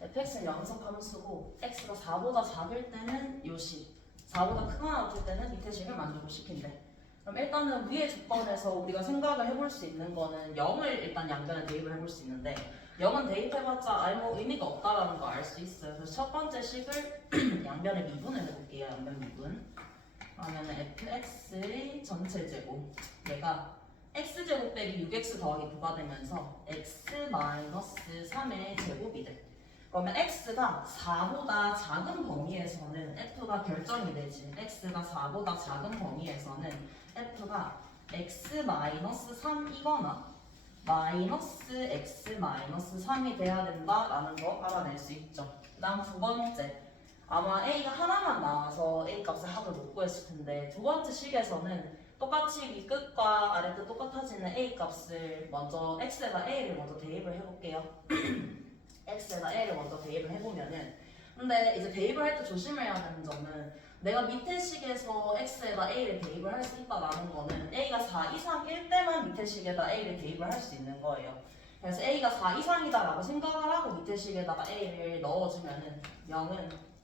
fx는 연속 함수고 x가 4보다 작을 때는 요식, 4보다 크거나 같을 때는 밑에 식을 만족을 시킨대. 그럼 일단은 위의 조건에서 우리가 생각을 해볼 수 있는 거는 0을 일단 양변에 대입을 해볼 수 있는데 0은 대입해봤자 아무 의미가 없다라는 거 알 수 있어요. 그래서 첫 번째 식을 양변에 미분을 해볼게요. 양변 미분. 그러면 fx의 전체 제곱 얘가 x제곱 빼기 6x 더하기 9가 되면서 x-3의 제곱이 돼. 그러면 x가 4보다 작은 범위에서는 f가 결정이 되지. x가 4보다 작은 범위에서는 f가 x-3이거나 마이너스 x-3이 돼야 된다라는 거 알아낼 수 있죠. 그 다음 두 번째, 아마 a가 하나만 나와서 a 값을 합을 못 구했을 텐데 두 번째 식에서는 똑같이 위끝과 아래끝 똑같아지는 a 값을 먼저 x에다 a를 먼저 대입을 해볼게요. x에다 a를 먼저 대입을 해보면은, 근데 이제 대입을 할 때 조심해야 되는 점은 내가 밑에 식에서 x에다 a를 대입을 할 수 있다라는 거는 a가 4 이상일 때만 밑에 식에다 a를 대입을 할 수 있는 거예요. 그래서 a가 4 이상이다라고 생각을 하고 밑에 식에다가 a를 넣어주면은 0은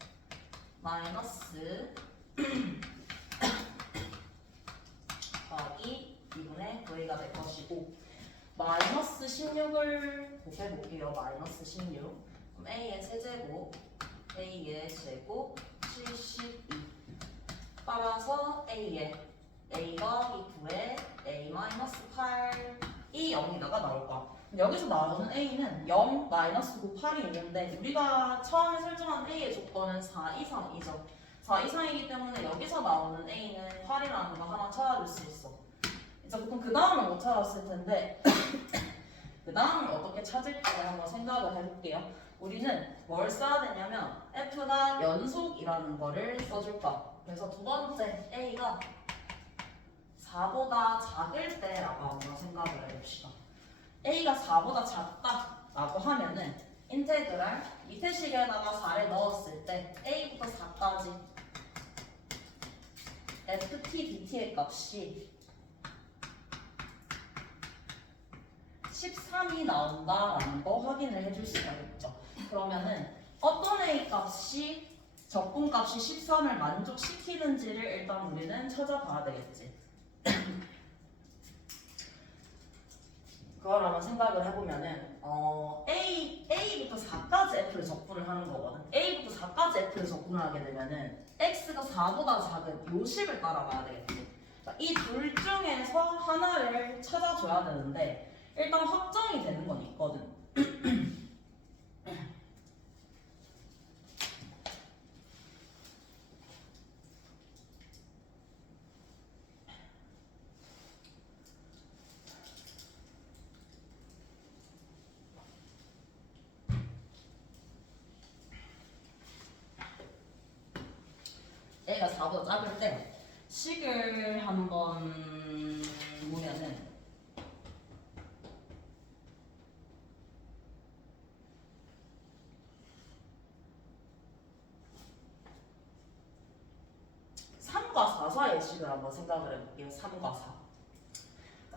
마이너스 더하기 2분의 v가 될 것이고, 마이너스 16을 곱해볼게요. 마이너스 16. 그럼 a의 세제곱, a의 제곱 72. 따라서 a의 a 더하기 9에 a-8이 0이다가 나올 거야. 여기서 나오는 a는 0, 마이너스 9, 8이 있는데 우리가 처음에 설정한 a의 조건은 4 이상이죠. 4 이상이기 때문에 여기서 나오는 a는 8이라는 거 하나 찾아줄 수 있어. 이제 보통 그 다음은 못 찾았을 텐데 그 다음을 어떻게 찾을지를 한번 생각을 해볼게요. 우리는 뭘 써야 되냐면 f가 연속이라는 거를 써줄까. 그래서 두 번째 a가 4보다 작을 때라고 한번 생각을 해봅시다. a가 4보다 작다라고 하면은 인테그랄 밑에 식에다가 4를 넣었을 때 a부터 4까지 ft dt의 값이 13이 나온다라는 거 확인을 해줄 수가 있죠. 그러면은 어떤 a 값이 적분값이 13을 만족시키는지를 일단 우리는 찾아봐야 되겠지. 그걸 한번 생각을 해보면은 a부터 4까지 f를 적분을 하는 거거든. a부터 4까지 f를 적분을 하게 되면은 x가 4보다 작은 요 식을 따라가야 되겠지. 이 둘 중에서 하나를 찾아줘야 되는데 일단 확정이 되는 건 있거든. A가 4보다 작을 때 식을 한번 보면은 과 4 사이의 식을 한번 생각을 해볼게요. 3과 4.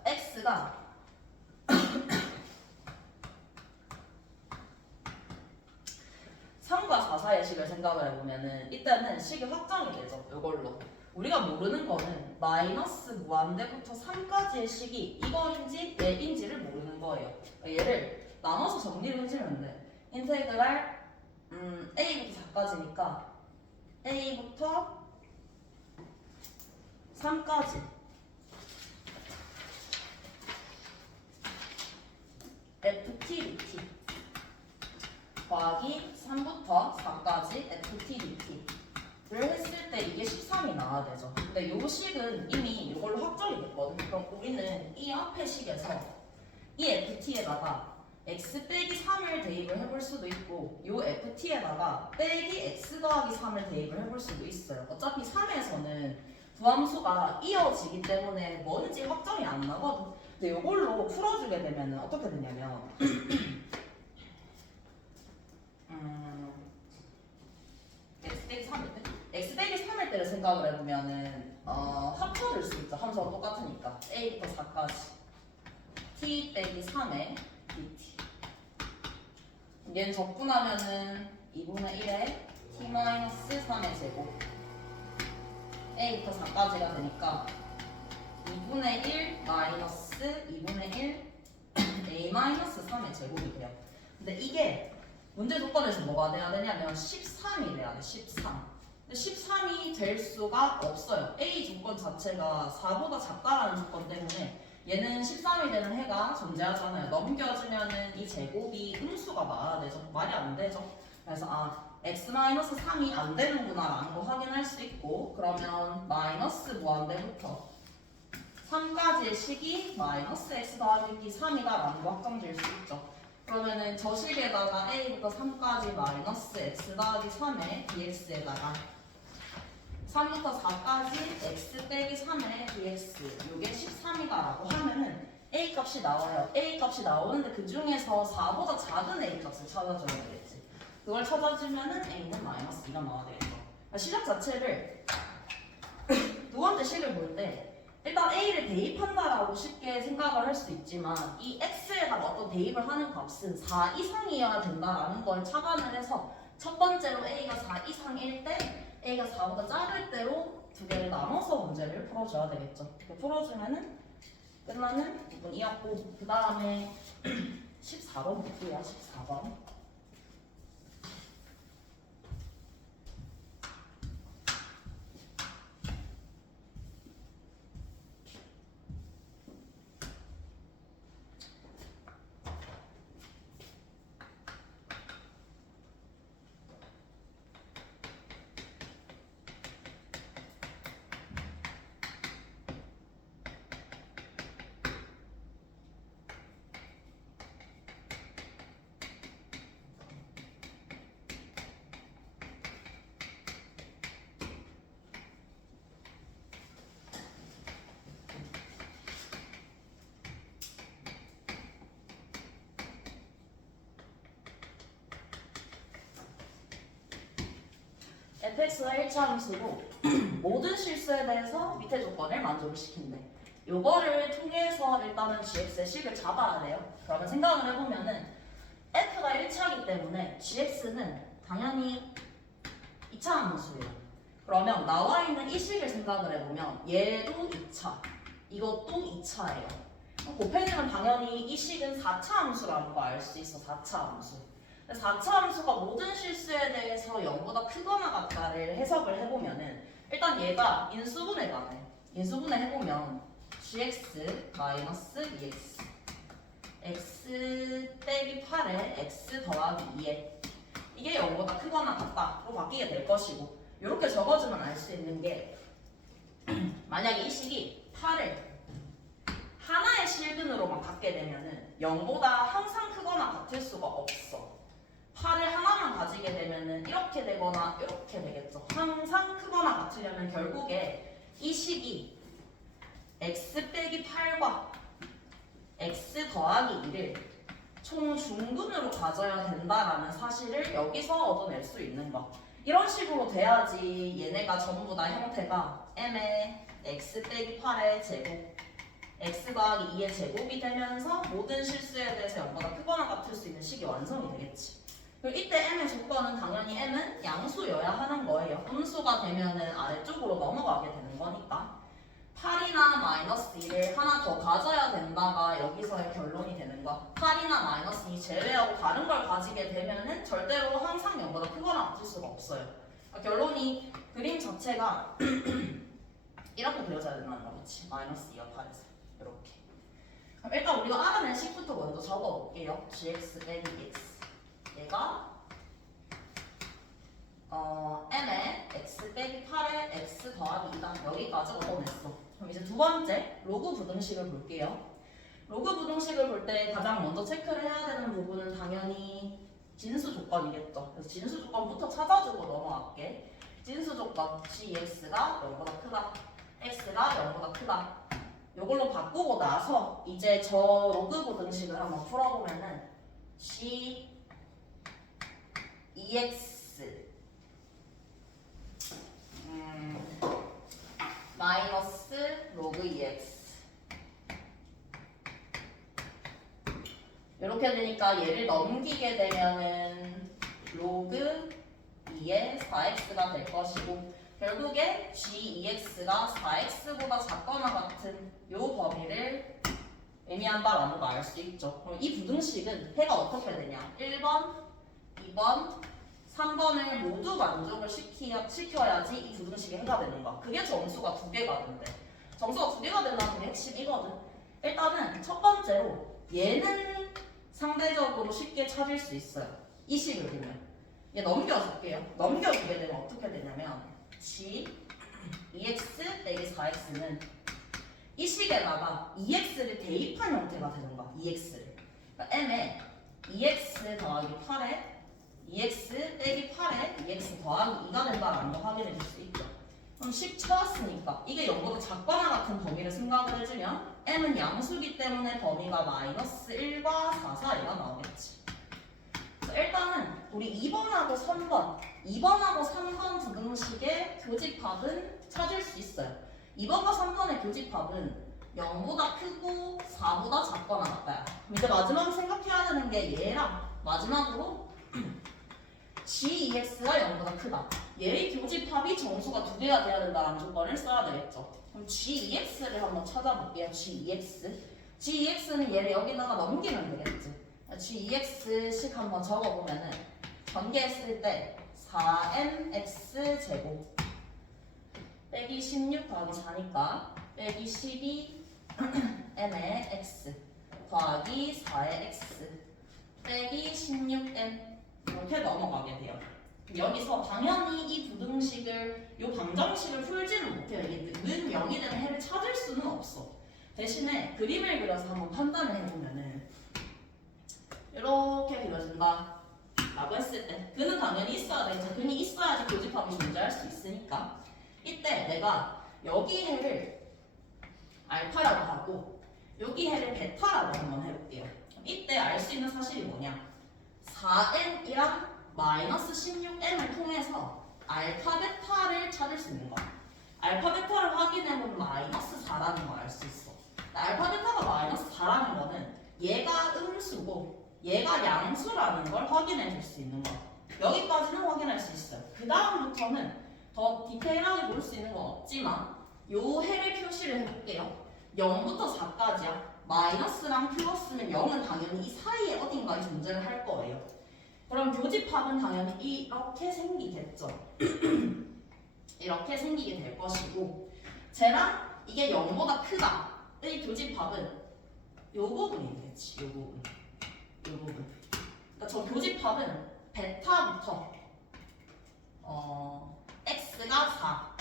x가 3과 4 사이의 식을 생각을 해보면은 이때는 식이 확정이 되죠. 이걸로. 우리가 모르는 거는 마이너스 무한대부터 3까지의 식이 이거인지 얘인지를 모르는 거예요. 얘를 나눠서 정리를 해주면 돼. 인테그랄 a부터 4까지니까 a부터 3까지 ft dt 더하기 3부터 4까지 ft dt를 했을 때 이게 13이 나와야 되죠. 근데 요 식은 이미 이걸로 확정이 됐거든. 그럼 우리는 이 앞에 식에서 이 ft에다가 x 빼기 3을 대입을 해볼 수도 있고 요 ft에다가 빼기 x 더하기 3을 대입을 해볼 수도 있어요. 어차피 3에서는 부함수가 이어지기 때문에 뭔지 확정이 안 나거든. 근데 이걸로 풀어주게 되면 어떻게 되냐면 x 빼기 3일 때? x 빼기 3일 때를 생각을 해보면은 합쳐질 수 있죠. 함수가 똑같으니까 a부터 4까지 t 빼기 3의 dt 얘는 적분하면은 2분의 1에 t-3의 제곱 a부터 4까지가 되니까 2분의 1 마이너스 2분의 1 a-3의 제곱이 돼요. 근데 이게 문제 조건에서 뭐가 돼야 되냐면 13이 돼야 돼. 13. 근데 13이 될 수가 없어요. A 조건 자체가 4보다 작다라는 조건 때문에 얘는 13이 되는 해가 존재하잖아요. 넘겨주면은 이 제곱이 음수가 나와야 되죠. 말이 안 되죠. 그래서 x-3이 안 되는구나 라는 거 확인할 수 있고, 그러면 마이너스 무한대부터 3까지의 식이 마이너스 x 더하기 3이다 라는 거 확정될 수 있죠. 그러면은 저 식에다가 a부터 3까지 마이너스 x 더하기 3의 dx에다가 3부터 4까지 x 빼기 3의 dx 요게 13이다 라고 하면은 a 값이 나와요. a 값이 나오는데 그 중에서 4보다 작은 a 값을 찾아줘야 되겠지. 그걸 찾아주면은 a는 마이너스 2가 나와야 되겠죠. 그러니까 시작 자체를 두 번째 식을 볼 때 일단 a를 대입한다라고 쉽게 생각을 할 수 있지만 이 x에다가 어떤 대입을 하는 값은 4 이상이어야 된다라는 걸 착안을 해서 첫 번째로 a가 4 이상일 때 a가 4보다 작을 때로 두 개를 나눠서 문제를 풀어줘야 되겠죠. 이렇게 풀어주면은 끝나는 부분이었고, 그 다음에 14번 볼게요. 14번. fx가 1차 함수고 모든 실수에 대해서 밑에 조건을 만족을 시킨대. 요거를 통해서 일단은 gx의 식을 잡아야 돼요. 그러면 생각을 해보면은 f가 1차이기 때문에 gx는 당연히 2차 함수예요. 그러면 나와 있는 이 식을 생각을 해보면 얘도 2차, 이것도 2차예요. 곱해지면 당연히 이 식은 4차 함수라는 거 알 수 있어. 4차 함수. 4차 함수가 모든 실수에 대해서 0보다 크거나 같다를 해석을 해보면은 일단 얘가 인수분해 가네. 인수분해 해보면 gx 마이너스 2x x 빼기 8에 x 더하기 2에 이게 0보다 크거나 같다로 바뀌게 될 것이고, 이렇게 적어주면 알 수 있는 게 만약에 이 식이 8을 하나의 실근으로만 갖게 되면은 0보다 항상 크거나 같을 수가 없어. 8을 하나만 가지게 되면은 이렇게 되거나 이렇게 되겠죠. 항상 크거나 같으려면 결국에 이 식이 x 빼기 8과 x 더하기 2를 총 중근으로 가져야 된다라는 사실을 여기서 얻어낼 수 있는 거. 이런 식으로 돼야지 얘네가 전부 다 형태가 m의 x 빼기 8의 제곱 x 더하기 2의 제곱이 되면서 모든 실수에 대해서 0보다 크거나 같을 수 있는 식이 완성이 되겠지. 그리고 이때 m의 조건은 당연히 m은 양수여야 하는 거예요. 음수가 되면은 아래쪽으로 넘어가게 되는 거니까 8이나 마이너스 2를 하나 더 가져야 된다가 여기서의 결론이 되는 거. 8이나 마이너스 2 제외하고 다른 걸 가지게 되면은 절대로 항상 0보다 크거나 같을 수가 없어요. 그러니까 결론이 그림 자체가 이렇게 그려져야 된다는 거지. 마이너스 2와 8에서 이렇게. 그럼 일단 우리가 알아낸 식부터 먼저 적어볼게요. gx 빼기 x 얘가 m의 x 빼기 8의 x 더하기 2다. 여기까지 얻어냈어. 그럼 이제 두 번째 로그 부등식을 볼게요. 로그 부등식을 볼 때 가장 먼저 체크를 해야 되는 부분은 당연히 진수 조건이겠죠. 그래서 진수 조건부터 찾아주고 넘어갈게. 진수 조건 gx가 0보다 크다, x가 0보다 크다. 이걸로 바꾸고 나서 이제 저 로그 부등식을 한번 풀어보면은 g 2x 마이너스 로그 2x 이렇게 되니까 얘를 넘기게 되면은 로그 2의 4x가 될 것이고 결국에 g2x가 4x보다 작거나 같은 이 범위를 의미한다라는 거 알 수 있죠. 그럼 이 부등식은 해가 어떻게 되냐? 1번, 2번, 3번을 모두 만족을 시켜야지 이 부등식이 해가 되는 거야. 그게 점수가 2개가 된대. 점수가 2개가 된다는 게 핵심이거든. 일단은 첫 번째로 얘는 상대적으로 쉽게 찾을 수 있어요. 이 식을 보면. 얘 넘겨줄게요. 넘겨주게 되면 어떻게 되냐면 g 2x 빼기 4x는 이 식에다가 2x를 대입한 형태가 되는 거야. 2x를. 그러니까 m에 2x 더하기 8에 2x 빼기 8에 2x 더하기 2가 된다라는 거 확인해 줄 수 있죠. 그럼 10 채웠으니까 이게 0보다 작거나 같은 범위를 생각을 해주면 m은 양수기 때문에 범위가 마이너스 1과 4 사이가 나오겠지. 그래서 일단은 우리 2번하고 3번 부등식의 교집합은 찾을 수 있어요. 2번과 3번의 교집합은 0보다 크고 4보다 작거나 같아요. 이제 마지막으로 생각해야 되는 게 얘랑 마지막으로 g2x가 0보다 크다. 얘의 교집합이 정수가 2개가 돼야 된다는 조건을 써야 되겠죠. 그럼 g2x를 한번 찾아볼게요. g2x는 얘를 여기다가 넘기면 되겠지. g2x씩 한번 적어보면은 전개했을 때 4mx 제곱 빼기 16 더하기 4니까 빼기 12 m의 x 더하기 4의 x 빼기 16m 이렇게 넘어가게 돼요. 여기서 당연히 이 부등식을, 이 방정식을 풀지는 못해요. 이게 는 0이 되는 해를 찾을 수는 없어. 대신에 그림을 그려서 한번 판단을 해보면은 이렇게 그려진다 라고 했을 때 근은 당연히 있어야 되겠죠. 근이 있어야지 교집합이 존재할 수 있으니까 이때 내가 여기 해를 알파라고 하고 여기 해를 베타라고 한번 해볼게요. 이때 알 수 있는 사실이 뭐냐? 4n이랑 마이너스 16n을 통해서 알파 베타를 찾을 수 있는 거야. 알파 베타를 확인해보면 마이너스 4라는 걸 알 수 있어. 알파 베타가 마이너스 4라는 거는 얘가 음수고 얘가 양수라는 걸 확인해 줄 수 있는 거야. 여기까지는 확인할 수 있어요. 그 다음부터는 더 디테일하게 볼 수 있는 건 없지만 요 해를 표시를 해볼게요. 0부터 4까지야. 마이너스랑 플러스면 0은 당연히 이 사이에 어딘가에 존재를 할 거예요. 그럼 교집합은 당연히 이렇게 생기겠죠. 이렇게 생기게 될 것이고 쟤랑 이게 0보다 크다의 교집합은 요 부분이겠지. 요 부분. 그러니까 저 교집합은 베타부터 x가 4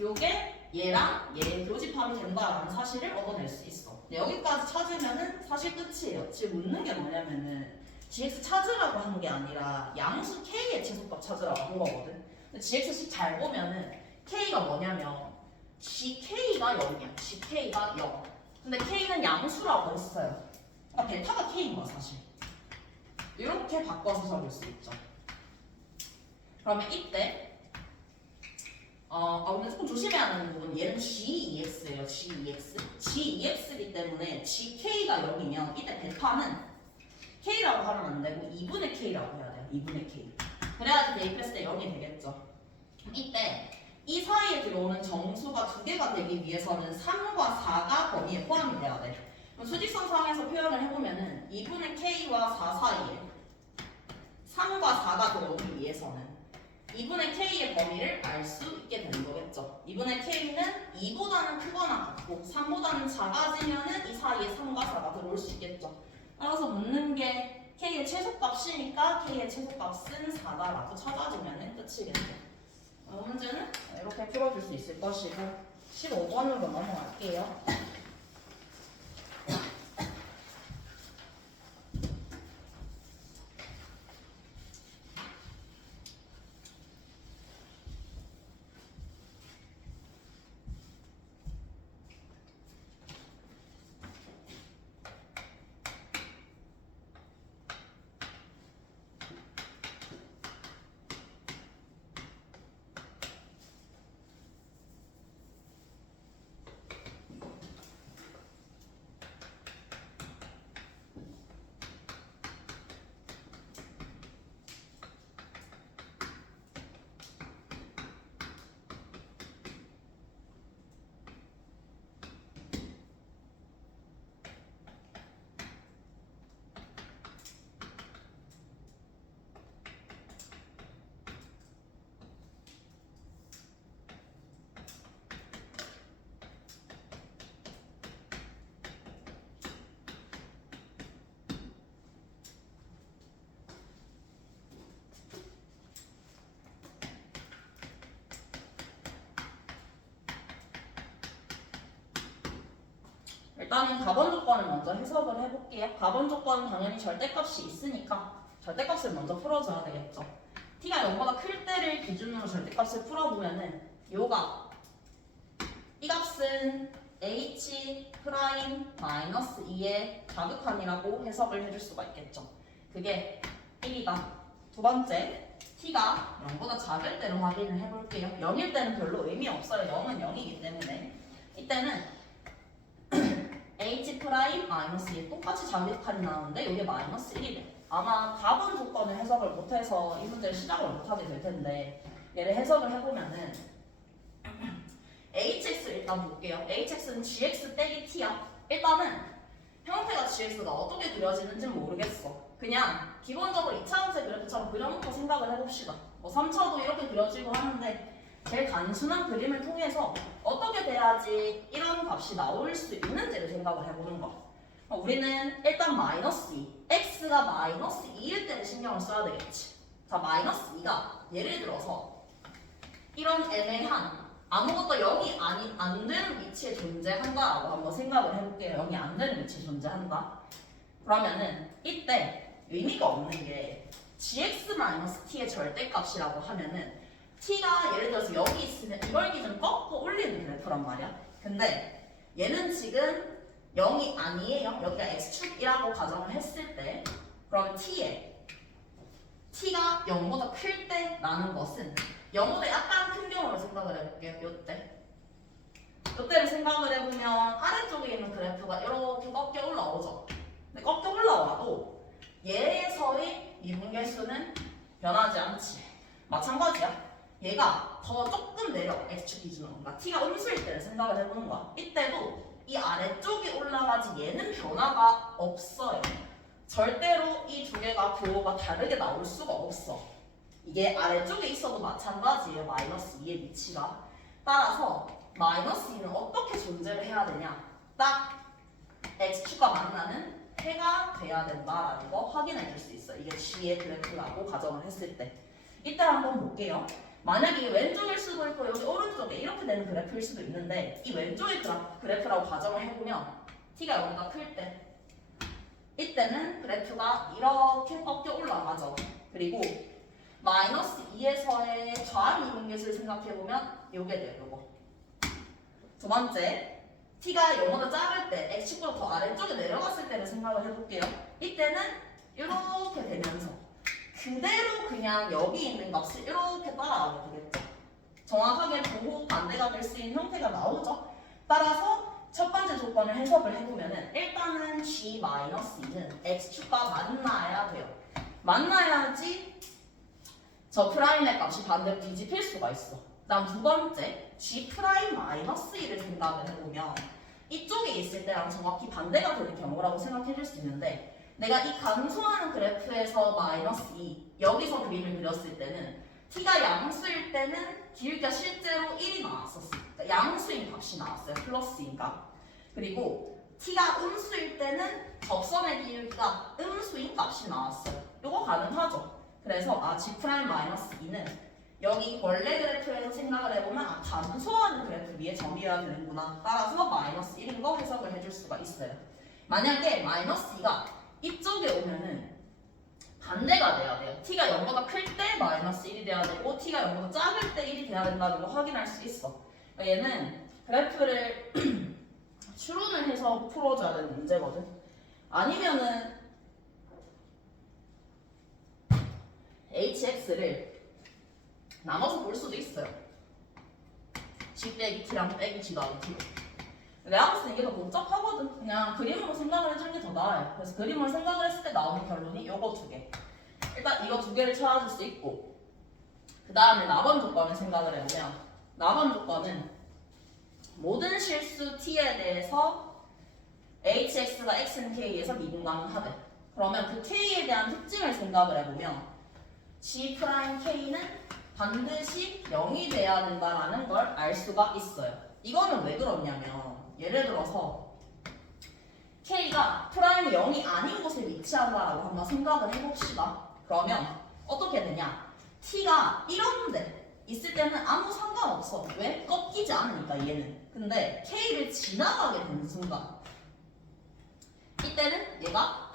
요게 얘랑 얘 교집합이 된다라는 사실을 얻어낼 수 있어. 여기까지 찾으면은 사실 끝이에요. 지금 묻는 게 뭐냐면은 gx 찾으라고 하는 게 아니라 양수 k의 최소값 찾으라고 한 거거든. 근데 gx식 잘 보면은 k가 뭐냐면 gk가 0이야. gk가 0. 근데 k는 양수라고 했어요. 그러니까 베타가 k인 거야 사실. 이렇게 바꿔서 적을 수 있죠. 그러면 이때 근데 조금 조심해야 하는 부분 얘는 g2x예요. g2x이기 때문에 gk가 0이면 이때 베타는 k라고 하면 안 되고 2분의 k라고 해야 돼요. 2분의 k. 그래야지 대입했을 때 0이 되겠죠. 이때 이 사이에 들어오는 정수가 2개가 되기 위해서는 3과 4가 범위에 포함이 돼야 돼. 그럼 수직선상에서 표현을 해보면은 2분의 k와 4 사이에 3과 4가 들어오기 위해서는 2분의 k의 범위를 알 수 있게 되는 거겠죠. 2분의 k는 2보다는 크거나 같고 3보다는 작아지면은 이 사이에 3과 4가 들어올 수 있겠죠. 따라서 묻는 게 k의 최소값이니까 k의 최소값은 4다라고 찾아주면은 끝이겠죠. 이 문제는 이렇게 풀어줄 수 있을 것이고 15번으로 넘어갈게요. 일단은 가번 조건을 먼저 해석을 해볼게요. 가번 조건은 당연히 절대값이 있으니까 절대값을 먼저 풀어줘야 되겠죠. t가 0보다 클 때를 기준으로 절대값을 풀어보면은 이 값은 h 프라임 마이너스 2의 자극함이라고 해석을 해줄 수가 있겠죠. 그게 1이다. 두 번째, t가 0보다 작을 때로 확인을 해볼게요. 0일 때는 별로 의미 없어요. 0은 0이기 때문에. 이때는 h 프라임 마이너스 2 똑같이 자극함이 나오는데 이게 마이너스 1이래. 아마 가번 조건을 해석을 못해서 이 문제를 시작을 못하게 될 텐데 얘를 해석을 해보면은 hx 일단 볼게요. hx는 gx 빼기 t야. 일단은 형태가 gx가 어떻게 그려지는지는 모르겠어. 그냥 기본적으로 2차원체 그래프처럼 그려놓고 생각을 해봅시다. 뭐 3차도 이렇게 그려지고 하는데 제일 단순한 그림을 통해서 어떻게 돼야지 이런 값이 나올 수 있는지를 생각을 해보는 거야. 우리는 일단 마이너스 2, x가 마이너스 2일 때는 신경을 써야 되겠지. 자, 마이너스 2가 예를 들어서 이런 애매한 아무것도 0이 안 되는 위치에 존재한다라고 한번 생각을 해볼게요. 0이 안 되는 위치에 존재한다. 그러면은 이때 의미가 없는 게 gx-t의 절대값이라고 하면은 t가 예를 들어서 여기 있으면 이걸 기준 꺾고 올리는 그래프란 말이야. 근데 얘는 지금 0이 아니에요. 여기가 x축이라고 가정을 했을 때 그러면 t가 0보다 클 때 나는 것은 0보다 약간 큰 경우로 생각을 해볼게요. 요때를 생각을 해보면 아래쪽에 있는 그래프가 이렇게 꺾여 올라오죠. 근데 꺾여 올라와도 얘에서의 미분계수는 변하지 않지. 마찬가지야. 얘가 더 조금 내려 x축 기준으로. 그러니까 t가 음수일 때를 생각을 해보는 거야. 이때도 이 아래쪽이 올라가지 얘는 변화가 없어요. 절대로 이 두 개가 부호가 다르게 나올 수가 없어. 이게 아래쪽에 있어도 마찬가지예요. 마이너스 2의 위치가. 따라서 마이너스 2는 어떻게 존재를 해야 되냐. 딱 x축과 만나는 해가 돼야 된다라는 거 확인해 줄 수 있어. 이게 g의 그래프라고 가정을 했을 때. 이때 한번 볼게요. 만약에 이게 왼쪽일 수도 있고 여기 오른쪽에 이렇게 되는 그래프일 수도 있는데 이 왼쪽의 그래프라고 가정을 해보면 t가 0보다 클 때 이때는 그래프가 이렇게 꺾여 올라가죠. 그리고 마이너스 2에서의 좌한 이분계수를 생각해보면 요게 돼요. 요거. 두 번째, t가 0보다 작을 때 x축보다 더 아래쪽에 내려갔을 때를 생각을 해볼게요. 이때는 이렇게 되면서 그대로 그냥 여기 있는 값을 이렇게 따라가게 되겠죠. 정확하게 부호 반대가 될 수 있는 형태가 나오죠. 따라서 첫 번째 조건을 해석을 해보면은 일단은 g-2는 x축과 만나야 돼요. 만나야지 저 프라임의 값이 반대로 뒤집힐 수가 있어. 다음 두 번째, g'-1을 생각을 해보면 이쪽에 있을 때랑 정확히 반대가 되는 경우라고 생각해줄 수 있는데 내가 이 감소하는 그래프에서 마이너스 2 여기서 그림을 그렸을 때는 t가 양수일 때는 기울기가 실제로 1이 나왔었어. 그러니까 양수인 값이 나왔어요. 플러스인 값. 그리고 t가 음수일 때는 접선의 기울기가 음수인 값이 나왔어요. 이거 가능하죠. 그래서 g'-2는 여기 원래 그래프에서 생각을 해보면 감소하는 그래프 위에 점이어야 되는구나. 따라서 마이너스 1인 거 해석을 해줄 수가 있어요. 만약에 마이너스 2가 이쪽에 오면은 반대가 돼야 돼요. t가 0보다 클 때 마이너스 1이 돼야 되고 t가 0보다 작을 때 1이 돼야 된다는 거 확인할 수 있어. 그러니까 얘는 그래프를 추론을 해서 풀어줘야 되는 문제거든. 아니면은 hx를 나눠서 볼 수도 있어요. g 빼기 t랑 빼기 g 더하기 t로. 내가 봤을 때 이게 더 복잡하거든. 그냥 그림으로 생각을 해주는 게 더 나아요. 그래서 그림으로 생각을 했을 때 나오는 결론이 요거 두 개. 일단 이거 두 개를 찾아줄 수 있고 그 다음에 나번 조건을 생각을 해보면 나번 조건은 모든 실수 t에 대해서 hx가 x는 k에서 미분가능하대. 그러면 그 k에 대한 특징을 생각을 해보면 g'k는 반드시 0이 돼야 된다는 걸 알 수가 있어요. 이거는 왜 그러냐면 예를 들어서 k가 프라임 0이 아닌 곳에 위치한다라고 한번 생각을 해봅시다. 그러면 어떻게 되냐? t가 이런데 있을 때는 아무 상관없어. 왜? 꺾이지 않으니까 얘는. 근데 k를 지나가게 되는 순간 때는 얘가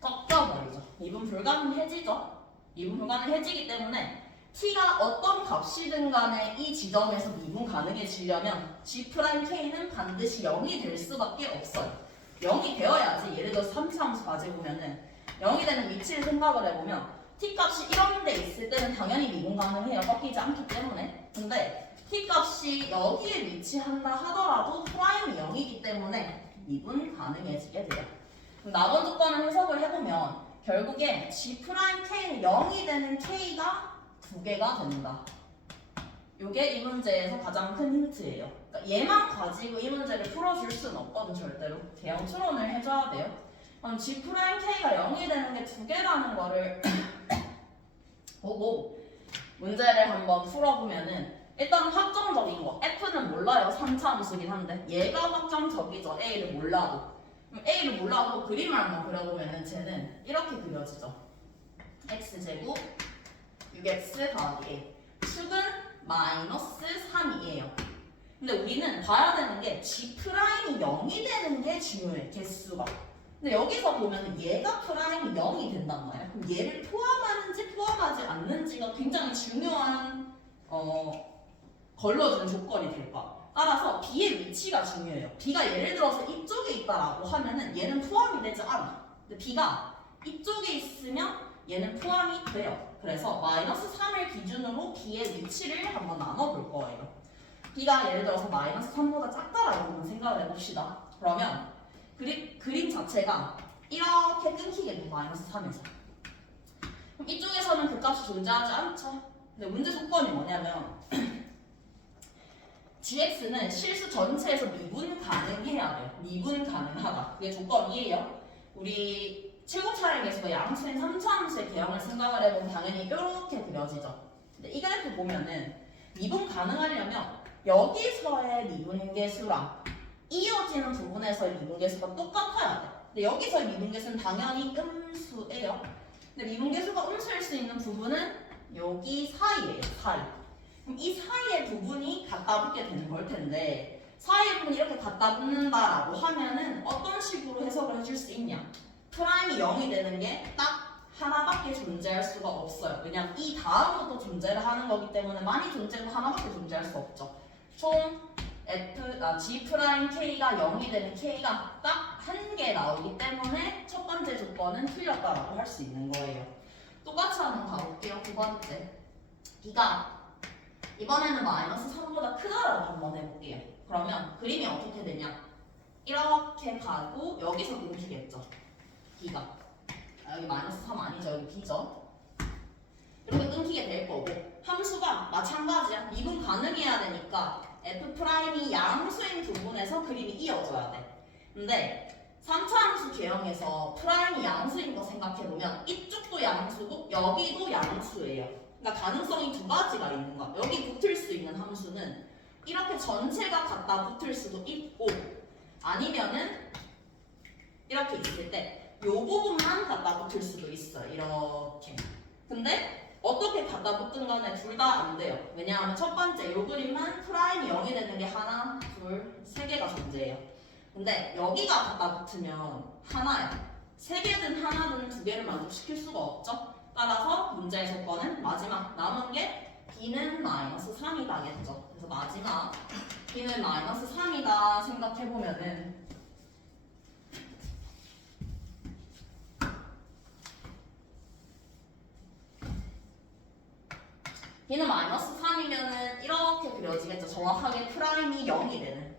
꺾여버리죠. 미분 불가능해지죠. 미분 불가능해지기 때문에 t가 어떤 값이든 간에 이 지점에서 미분 가능해지려면 g'k는 반드시 0이 될 수밖에 없어요. 0이 되어야지. 예를 들어서 3차 함수 가져보면은 0이 되는 위치를 생각을 해보면 t값이 이런 데 있을 때는 당연히 미분 가능해요. 꺾이지 않기 때문에. 근데 t값이 여기에 위치한다 하더라도 프라임이 0이기 때문에 미분 가능해지게 돼요. 그럼 나번 조건을 해석을 해보면 결국에 g'k는 0이 되는 k가 2개가 된다. 요게 이 문제에서 가장 큰 힌트예요. 그러니까 얘만 가지고 이 문제를 풀어줄 수는 없거든. 절대로 대형 추론을 해줘야 돼요. 그럼 g'k가 0이 되는 게 2개라는 거를 보고 문제를 한번 풀어보면은 일단 확정적인 거 f는 몰라요. 3차 함수긴 한데 얘가 확정적이죠. a를 몰라도. 그럼 a를 몰라도 그림을 한번 그려보면은 쟤는 이렇게 그려지죠. x제곱 6x 더하기 a. 축은 마이너스 3이에요. 근데 우리는 봐야 되는 게 g'이 0이 되는 게 중요해. 개수가. 근데 여기서 보면 얘가 프라임이 0이 된단 말이야. 그럼 얘를 포함하는지 포함하지 않는지가 굉장히 중요한 걸러주는 조건이 될 거야. 따라서 b의 위치가 중요해요. b가 예를 들어서 이쪽에 있다라고 하면은 얘는 포함이 되지 않아. 근데 b가 이쪽에 있으면 얘는 포함이 돼요. 그래서 마이너스 3을 기준으로 b의 위치를 한번 나눠볼 거예요. b가 예를 들어서 마이너스 3보다 작다라고 한번 생각을 해봅시다. 그러면 그림 자체가 이렇게 끊기게 돼. 마이너스 3에서. 그럼 이쪽에서는 그 값이 존재하지 않죠. 근데 문제 조건이 뭐냐면 gx는 실수 전체에서 미분 가능해야 돼요. 미분 가능하다. 그게 조건이에요. 우리 최고차례 계수가 양수인 3차 함수의 개형을 생각을 해보면 당연히 이렇게 그려지죠. 근데 이 그래프 보면은 미분 가능하려면 여기서의 미분계수랑 이어지는 부분에서의 미분계수가 똑같아야 돼. 근데 여기서의 미분계수는 당연히 음수예요. 근데 미분계수가 음수일 수 있는 부분은 여기 사이에요. 사이. 그럼 이 사이의 부분이 갖다 붙게 되는 걸 텐데 사이의 부분이 이렇게 갖다 붙는다라고 하면은 어떤 식으로 해석을 해줄 수 있냐? 프라임이 0이 되는 게 딱 하나밖에 존재할 수가 없어요. 왜냐면 이 다음부터 존재를 하는 거기 때문에 많이 존재해도 하나밖에 존재할 수 없죠. 총 g'k가 0이 되는 k가 딱 한 개 나오기 때문에 첫 번째 조건은 틀렸다라고 할 수 있는 거예요. 똑같이 한번 가볼게요. 두 번째. b가 이번에는 마이너스 3보다 크다라고 한번 해볼게요. 그러면 그림이 어떻게 되냐? 이렇게 가고 여기서 끊기겠죠. b가 여기 마이너스 3 아니죠? 여기 b죠? 이렇게 끊기게 될 거고 함수가 마찬가지야. 미분 가능해야 되니까 f'이 양수인 부분에서 그림이 이어져야 돼. 근데 3차 함수 개형에서 프라임이 양수인 거 생각해보면 이쪽도 양수고 여기도 양수예요. 그러니까 가능성이 두 가지가 있는 거야. 여기 붙을 수 있는 함수는 이렇게 전체가 갖다 붙을 수도 있고 아니면은 이렇게 있을 때 이 부분만 갖다 붙을 수도 있어요. 이렇게. 근데 어떻게 갖다 붙든 간에 둘 다 안 돼요. 왜냐하면 첫 번째 이 그림은 프라임이 0이 되는 게 하나, 둘, 세 개가 존재해요. 근데 여기가 갖다 붙으면 하나야. 세 개든 하나든 두 개를 만족시킬 수가 없죠. 따라서 문제의 조건은 마지막 남은 게 b는 마이너스 3이다겠죠. 그래서 마지막 b는 마이너스 3이다 생각해보면은 b는 마이너스 3이면은 이렇게 그려지겠죠. 정확하게 프라임이 0이 되는.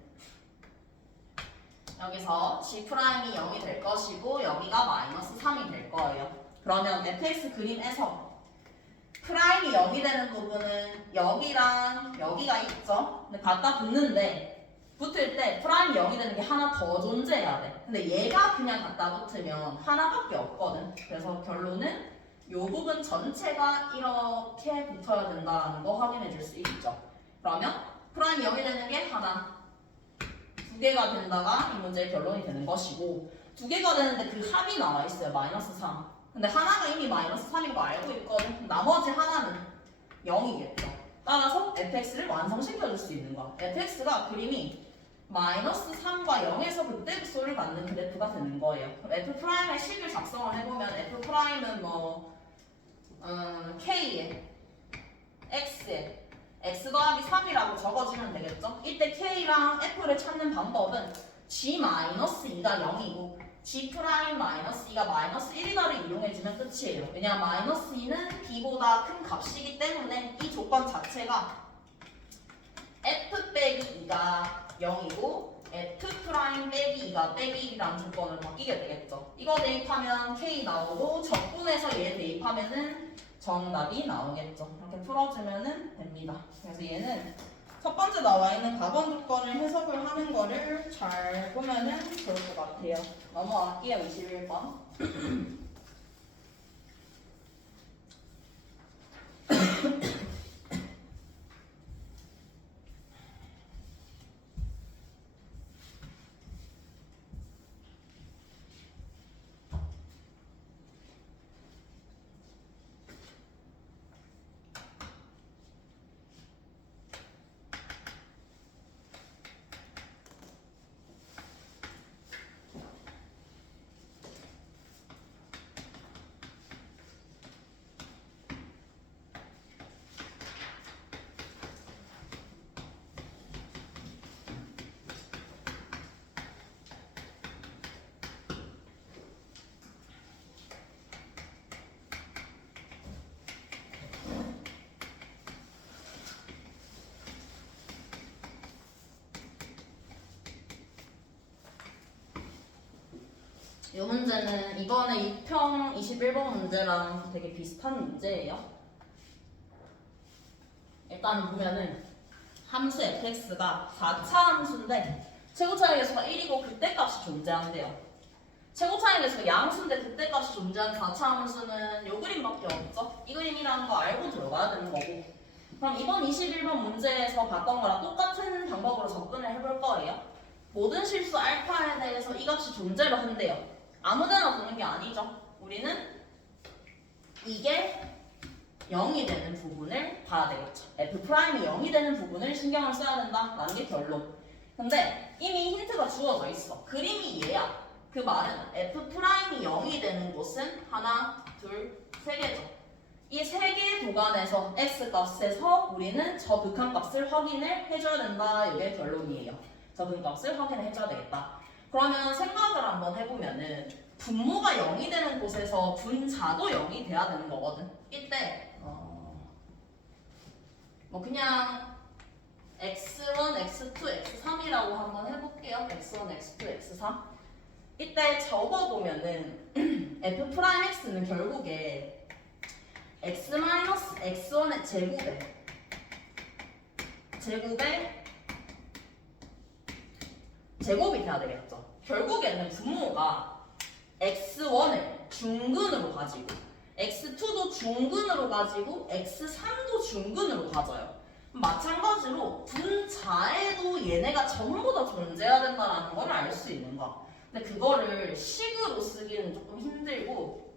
여기서 g'이 0이 될 것이고 여기가 마이너스 3이 될 거예요. 그러면 fx 그림에서 프라임이 0이 되는 부분은 여기랑 여기가 있죠. 근데 갖다 붙는데 붙을 때 프라임이 0이 되는 게 하나 더 존재해야 돼. 근데 얘가 그냥 갖다 붙으면 하나밖에 없거든. 그래서 결론은 이 부분 전체가 이렇게 붙어야 된다는 거 확인해 줄 수 있죠. 그러면 프라임이 0이 되는 게 하나, 두 개가 된다가 이 문제의 결론이 되는 것이고 두 개가 되는데 그 합이 나와 있어요. 마이너스 3. 근데 하나가 이미 마이너스 3인 거 알고 있거든. 나머지 하나는 0이겠죠. 따라서 fx를 완성시켜 줄 수 있는 거야. fx가 그림이 마이너스 3과 0에서 극대극소를 갖는 그래프가 되는 거예요. 그럼 F'의 식을 작성을 해보면 F'은 뭐 K에 X에 X 더하기 3이라고 적어주면 되겠죠? 이때 K랑 F를 찾는 방법은 G-2가 0이고 G'-2가 마이너스 1이다를 이용해주면 끝이에요. 왜냐하면 마이너스 2는 B보다 큰 값이기 때문에 이 조건 자체가 F 빼기 2가 0이고 F 프라임 빼기 2가 빼기 1이라는 조건을 바뀌게 되겠죠. 이거 대입하면 K 나오고 적분해서 얘 대입하면은 정답이 나오겠죠. 이렇게 풀어주면 됩니다. 그래서 얘는 첫 번째 나와 있는 가번 조건을 해석을 하는 거를 잘 보면은 좋을 것 같아요. 넘어갈게요. 21번. 이 문제는 이번에 2평 21번 문제랑 되게 비슷한 문제예요. 일단 보면은 함수 fx가 4차 함수인데 최고차의 계수가 1이고 극대값이 존재한대요. 최고차의 계수가 양수인데 극대값이 존재하는 4차 함수는 이 그림밖에 없죠. 이 그림이라는 거 알고 들어가야 되는 거고. 그럼 이번 21번 문제에서 봤던 거랑 똑같은 방법으로 접근을 해볼 거예요. 모든 실수 알파에 대해서 이 값이 존재를 한대요. 아무데나 두는 게 아니죠. 우리는 이게 0이 되는 부분을 봐야 되겠죠. F'이 0이 되는 부분을 신경을 써야 된다라는 게 결론. 근데 이미 힌트가 주어져 있어. 그림이 얘야. 그 말은 F'이 0이 되는 곳은 하나, 둘, 세 개죠. 이 세 개의 구간에서 X값에서 우리는 저 극한값을 확인을 해줘야 된다. 이게 결론이에요. 저 극한값을 확인을 해줘야 되겠다. 그러면 생각을 한번 해보면은 분모가 0이 되는 곳에서 분자도 0이 돼야 되는 거거든. 이때 뭐 그냥 x1, x2, x3이라고 한번 해볼게요. x1, x2, x3 이때 적어보면은 f'x는 결국에 x-x1의 제곱이 돼야 되겠죠. 결국에는 분모가 x1을 중근으로 가지고 x2도 중근으로 가지고 x3도 중근으로 가져요. 마찬가지로 분자에도 얘네가 전부 다 존재해야 된다는 걸 알 수 있는 거야. 근데 그거를 식으로 쓰기는 조금 힘들고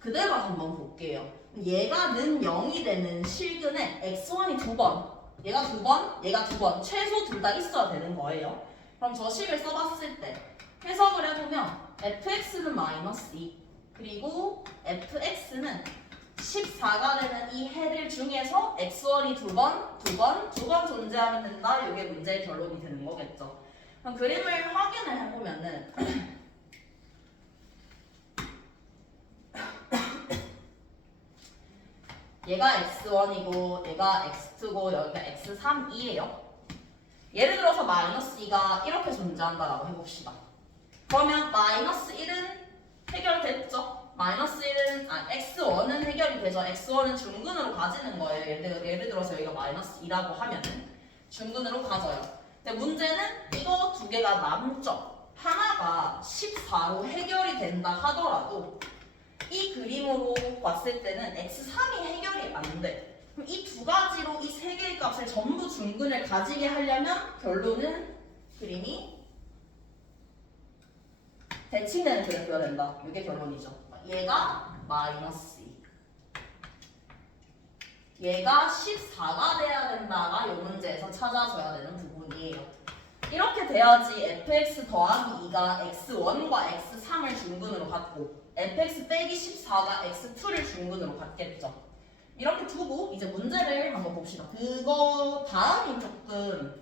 그대로 한번 볼게요. 얘가 는 0이 되는 실근에 x1이 2번, 얘가 2번, 얘가 2번 최소 둘 다 있어야 되는 거예요. 그럼 저 식을 써봤을 때 해석을 해보면 fx는 마이너스 2 그리고 fx는 14가 되는 이 해들 중에서 x1이 2번 존재하면 된다. 이게 문제의 결론이 되는 거겠죠. 그럼 그림을 확인을 해보면은 얘가 x1이고 얘가 x2고 여기가 x3이에요. 예를 들어서 마이너스 2가 이렇게 존재한다라고 해봅시다. 그러면 마이너스 1은 해결됐죠? 마이너스 1은 x1은 해결이 되죠. x1은 중근으로 가지는 거예요. 예를 들어서 여기가 마이너스 2라고 하면은 중근으로 가져요. 근데 문제는 이거 두 개가 남죠. 하나가 14로 해결이 된다 하더라도 이 그림으로 봤을 때는 x3이 해결이 안 돼. 그럼 이 두 가지로 이 세 개의 값을 전부 중근을 가지게 하려면 결론은 그림이 대칭되는 그래프가 된다. 이게 결론이죠. 얘가 마이너스 2. 얘가 14가 돼야 된다가 이 문제에서 찾아줘야 되는 부분이에요. 이렇게 돼야지 fx 더하기 2가 x1과 x3을 중근으로 갖고 fx 빼기 14가 x2를 중근으로 갖겠죠. 이렇게 두고 이제 문제를 한번 봅시다. 그거 다음이 조금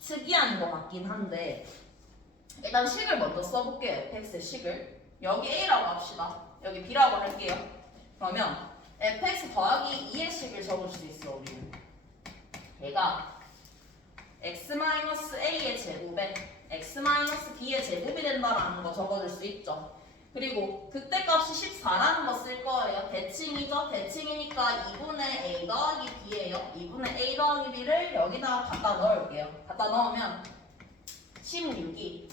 특이한 것 같긴 한데 일단 식을 먼저 써볼게요. fx의 식을. 여기 a라고 합시다. 여기 b라고 할게요. 그러면 fx 더하기 2의 식을 적을 수 있어 우리는. 얘가 x-a의 제곱에 x-b의 제곱이 된다라는 거 적어줄 수 있죠. 그리고 그때 값이 14라는 거 쓸 거예요. 대칭이죠. 대칭이니까 2분의 a 더하기 b예요. 2분의 a 더하기 b를 여기다가 갖다 넣을게요. 갖다 넣으면 16이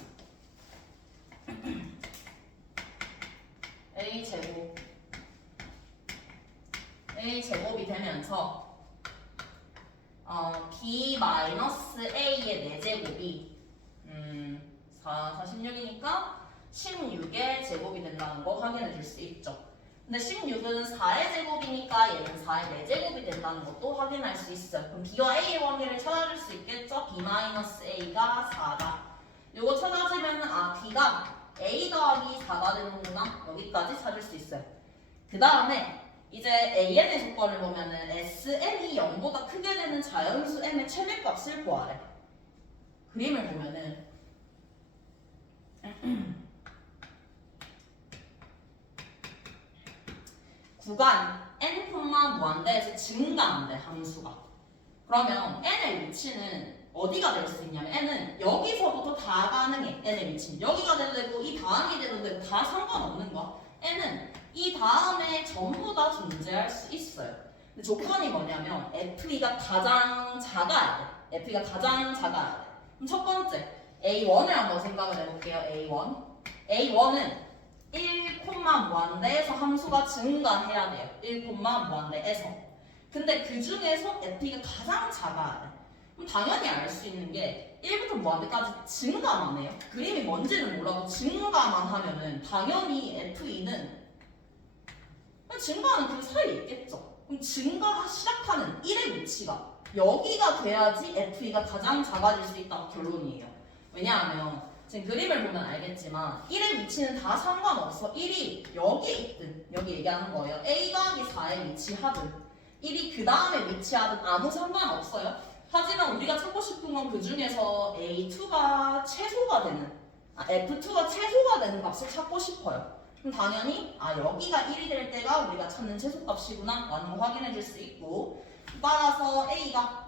a 제곱이 되면서 b-a의 4제곱이 46이니까 16의 제곱이 된다는 거 확인해 줄 수 있죠. 근데 16은 4의 제곱이니까 얘는 4의 4제곱이 된다는 것도 확인할 수 있어요. 그럼 b와 a의 관계를 찾아줄 수 있겠죠? b-a가 4다. 요거 찾아주면 b가 a 더하기 4가 되는구나. 여기까지 찾을 수 있어요. 그 다음에 이제 an의 조건을 보면은 sn이 0보다 크게 되는 자연수 m의 최대값을 구하래. 그림을 보면은 구간 n, 무한대에서 증가한대 함수가. 그러면 n의 위치는 어디가 될 수 있냐면 n은 여기서부터 다 가능해. n의 위치는 여기가 돼도 되고 이 다음이 돼도 되고 다 상관없는 거야. n은 이 다음에 전부 다 존재할 수 있어요. 근데 조건이 뭐냐면 f가 가장 작아야 돼. f가 가장 작아야 돼. 그럼 첫 번째 a1을 한번 생각을 해볼게요. a1은 1, 무한대에서 함수가 증가해야 돼요. 1, 무한대에서. 근데 그 중에서 f가 가장 작아야 돼. 그럼 당연히 알 수 있는 게 1부터 무한대까지 증가만 해요. 그림이 뭔지는 몰라도 증가만 하면은 당연히 f2는 증가하는 그 사이에 있겠죠. 그럼 증가 시작하는 1의 위치가 여기가 돼야지 f2가 가장 작아질 수 있다고 결론이에요. 왜냐하면 지금 그림을 보면 알겠지만 1의 위치는 다 상관없어. 1이 여기에 있든 여기 얘기하는 거예요. a 더하기 4에 위치하든 1이 그 다음에 위치하든 아무 상관없어요. 하지만 우리가 찾고 싶은 건 그 중에서 a2가 최소가 되는 f2가 최소가 되는 값을 찾고 싶어요. 그럼 당연히 여기가 1이 될 때가 우리가 찾는 최소값이구나 라는 거 확인해 줄 수 있고, 따라서 a가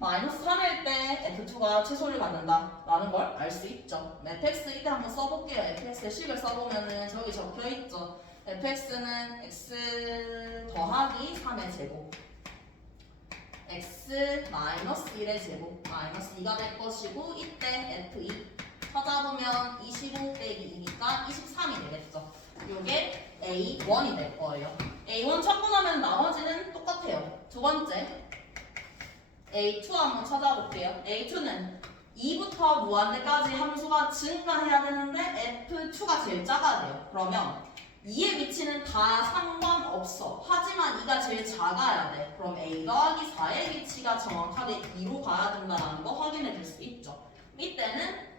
-3일 때 f2가 최소를 갖는다 라는 걸 알 수 있죠. fx 이때 한번 써볼게요. fx의 식을 써보면은 저기 적혀있죠. fx는 x 더하기 3의 제곱 x -1의 제곱 -2가 될 것이고, 이때 f2 찾아보면 25 빼기 2니까 23이 되겠죠. 요게 a1이 될 거예요. a1 찾고 나면 나머지는 똑같아요. 두 번째 a2 한번 찾아볼게요. a2는 2부터 무한대까지 함수가 증가해야 되는데 f2가 제일 작아야 돼요. 그러면 2의 위치는 다 상관없어. 하지만 2가 제일 작아야 돼. 그럼 a 더하기 4의 위치가 정확하게 2로 가야 된다는 거 확인해 줄 수 있죠. 이때는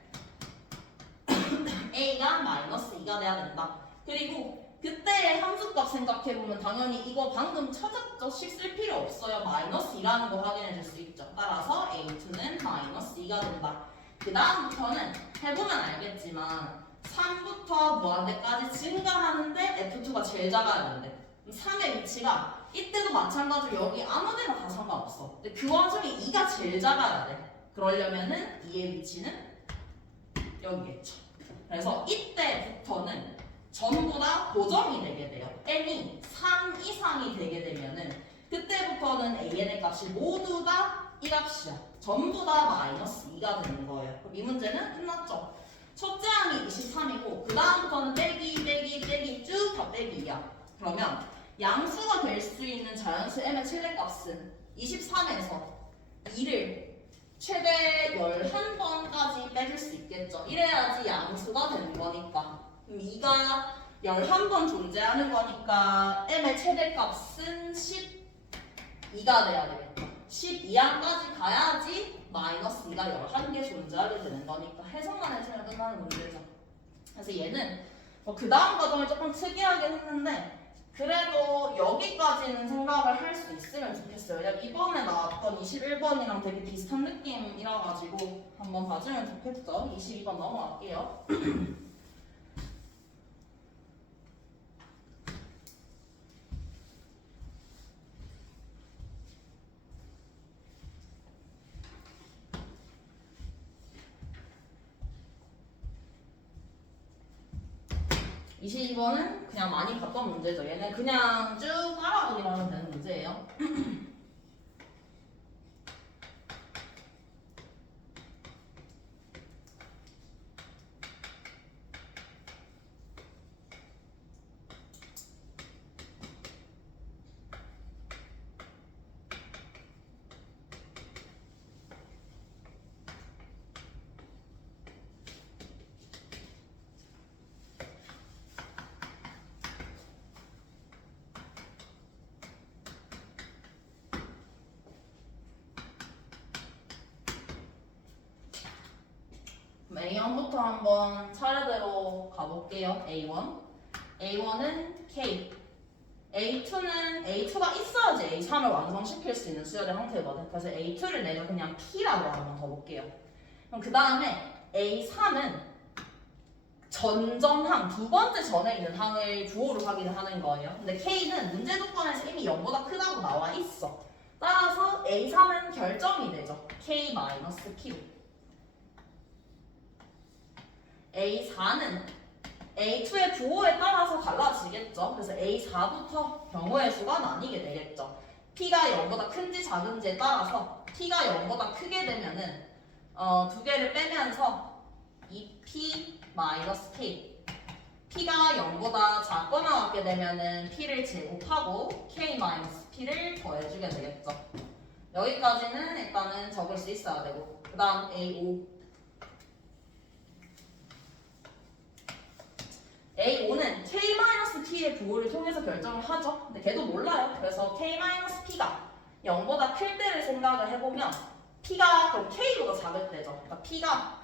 a가 -2가 돼야 된다. 그리고 그때의 함수값 생각해보면 당연히 이거 방금 찾았죠? 식 쓸 필요 없어요. -2라는 거 확인해 줄 수 있죠. 따라서 a2는 -2가 된다. 그 다음부터는 해보면 알겠지만 3부터 무한대까지 증가하는데 f2가 제일 작아야 되는데 3의 위치가 이때도 마찬가지로 여기 아무데나 다 상관없어. 근데 그 와중에 2가 제일 작아야 돼. 그러려면은 2의 위치는 여기겠죠. 그래서 이때부터는 전부 다 고정이 되게 돼요. n이 3 이상이 되게 되면은 그때부터는 an의 값이 모두 다 이 값이야. 전부 다 -2가 되는 거예요. 그럼 이 문제는 끝났죠. 첫째 항이 23이고 그 다음부터는 빼기 쭉 다 빼기야. 그러면 양수가 될 수 있는 자연수 m의 최대값은 23에서 2를 최대 11번까지 빼줄 수 있겠죠. 이래야지 양수가 되는 거니까. 그럼 2가 11번 존재하는 거니까 m의 최대값은 12가 돼야 되겠죠. 12항까지 가야지 마이너스 2가 11개 존재하게 되는 거니까 해석만 해주면 끝나는 문제죠. 그래서 얘는 그 다음 과정을 조금 특이하게 했는데 그래도 여기까지는 생각을 할 수 있으면 좋겠어요. 왜냐면 이번에 나왔던 21번이랑 되게 비슷한 느낌이라 가지고 한번 봐주면 좋겠죠. 22번 넘어갈게요. (22번은) 그냥 많이 봤던 문제죠. 얘는 그냥 쭉 따라가기만 하면 되는 문제예요. A1부터 한번 차례대로 가볼게요. A1. A1은 K. A2가 있어야지 A3을 완성시킬 수 있는 수열의 형태거든. 그래서 A2를 내가 그냥 P라고 한번 가볼게요. 그럼 그 다음에 A3은 전전항, 두 번째 전에 있는 항을 주어로 확인을 하는 거예요. 근데 K는 문제 조건에서 이미 0보다 크다고 나와 있어. 따라서 A3은 결정이 되죠. K-Q. A4는 A2의 부호에 따라서 달라지겠죠. 그래서 A4부터 경우의 수가 나뉘게 되겠죠. P가 0보다 큰지 작은지에 따라서 P가 0보다 크게 되면은 두 개를 빼면서 2P-K. P가 0보다 작거나 같게 되면은 P를 제곱하고 K-P를 더해주게 되겠죠. 여기까지는 일단은 적을 수 있어야 되고, 그 다음 A5. A5는 K-P의 부호를 통해서 결정을 하죠. 근데 걔도 몰라요. 그래서 K-P가 0보다 클 때를 생각을 해보면 P가 그럼 K보다 작을 때죠. 그러니까 P가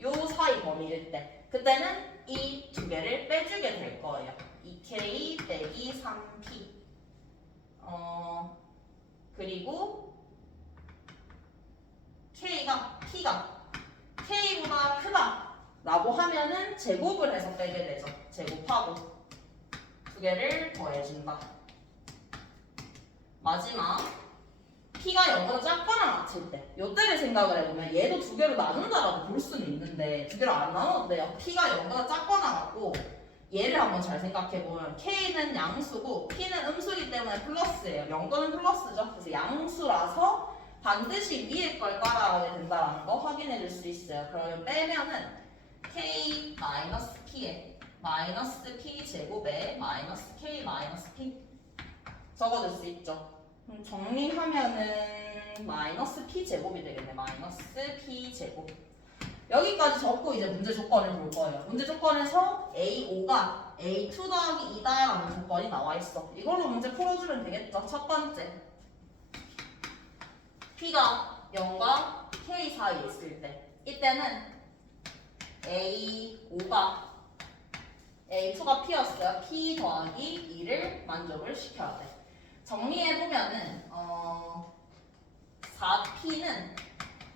요 사이 범위일 때 그때는 이 두 개를 빼주게 될 거예요. 2K 빼기 3P 그리고 P가 K보다 크다 라고 하면은 제곱을 해서 빼게 되죠. 제곱하고 두 개를 더해준다. 마지막 P가 0보다 작거나 같을 때 요때를 생각을 해보면 얘도 두 개로 나눈다라고 볼 수는 있는데 두 개로 안 나눠도 돼요. P가 0보다 작거나 같고 얘를 한번 잘 생각해보면 K는 양수고 P는 음수이기 때문에 플러스예요. 0거는 플러스죠. 그래서 양수라서 반드시 위에 걸 따라가게 된다는 거 확인해 줄 수 있어요. 그러면 빼면은 K-P에 마이너스 P 제곱에 마이너스 K-P 적어줄 수 있죠. 그럼 정리하면은 마이너스 P 제곱이 되겠네. 마이너스 P 제곱. 여기까지 적고 이제 문제 조건을 볼 거예요. 문제 조건에서 A5가 A2 더하기 2다라는 조건이 나와 있어. 이걸로 문제 풀어주면 되겠죠. 첫 번째. P가 0과 K 사이에 있을 때. 이때는 A2가 P였어요. P 더하기 2를 만족을 시켜야 돼. 정리해보면은 4P는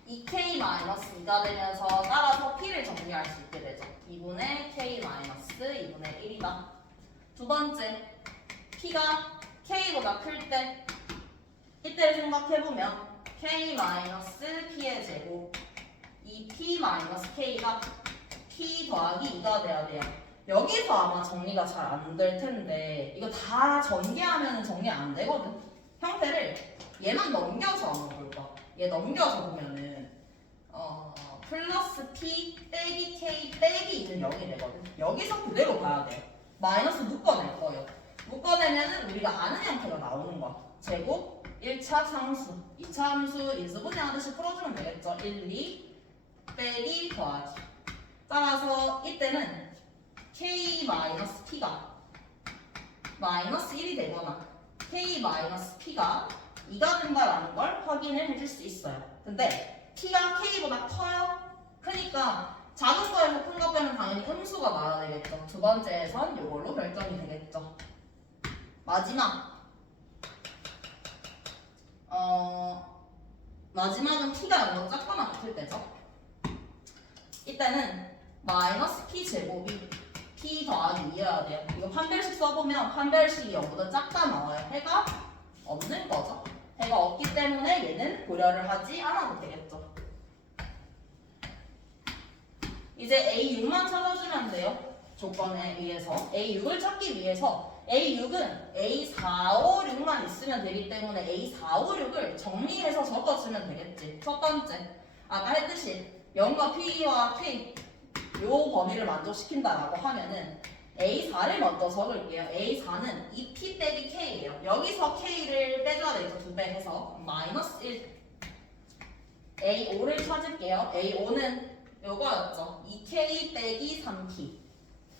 2K-2가 되면서 따라서 P를 정리할 수 있게 되죠. 2분의 K-2분의 1이다. 두 번째, P가 K보다 클 때 이때를 생각해보면 K-P의 제곱 2P-K가 P 더하기 2가 돼야 돼요. 여기서 아마 정리가 잘 안 될 텐데 이거 다 전개하면 정리 안 되거든. 형태를 얘만 넘겨서 한번 볼까. 얘 넘겨서 보면은 플러스 P 빼기 K 빼기 2는 0이 되거든. 여기서 그대로 봐야 돼요. 마이너스 묶어낼 거예요. 묶어내면은 우리가 아는 형태가 나오는 거야. 제곱 1차 상수 2차 함수 인수분해하듯이 풀어주면 되겠죠. 1, 2 빼기 더하기. 따라서 이때는 K-P가 마이너스 1이 되거나 K-P가 2가 된다라는 걸 확인을 해줄 수 있어요. 근데 T가 K보다 커요. 크니까 작은 거에서 큰 거 빼면 당연히 음수가 나와야 되겠죠. 두 번째에선 이걸로 결정이 되겠죠. 마지막은 T가 0보다 작거나 같을 때죠. 이때는 마이너스 P 제곱이 P 더하기 2여야 돼요. 이거 판별식 써보면 판별식이 0보다 작다 나와요. 해가 없는 거죠. 해가 없기 때문에 얘는 고려를 하지 않아도 되겠죠. 이제 A6만 찾아주면 돼요. 조건에 의해서 A6을 찾기 위해서 A6은 A4, 5, 6만 있으면 되기 때문에 A4, 5, 6을 정리해서 적어주면 되겠지. 첫 번째, 아까 했듯이 0과 P와 K 요 범위를 만족시킨다라고 하면은 A4를 먼저 적을게요. A4는 2P 빼기 K예요. 여기서 K를 빼줘야 되겠죠. 2배 해서 마이너스 1. A5를 찾을게요. A5는 요거였죠. 2K 빼기 3P.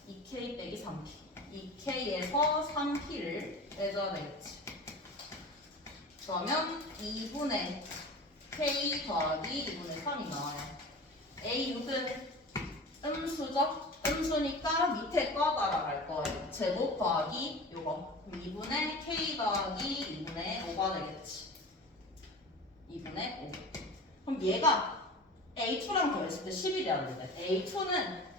2K 빼기 3P. 2K에서 3P를 빼줘야 되겠지. 그러면 2분의 K 더하기 2분의 3이 나와요. A6은 음수죠? 음수니까 밑에 거 따라갈 거예요. 제곱 더하기 요거. 2분의 K 더하기 2분의 5가 되겠지. 2분의 5. 그럼 얘가 A2랑 더했을 때 11이라는 거죠. A2는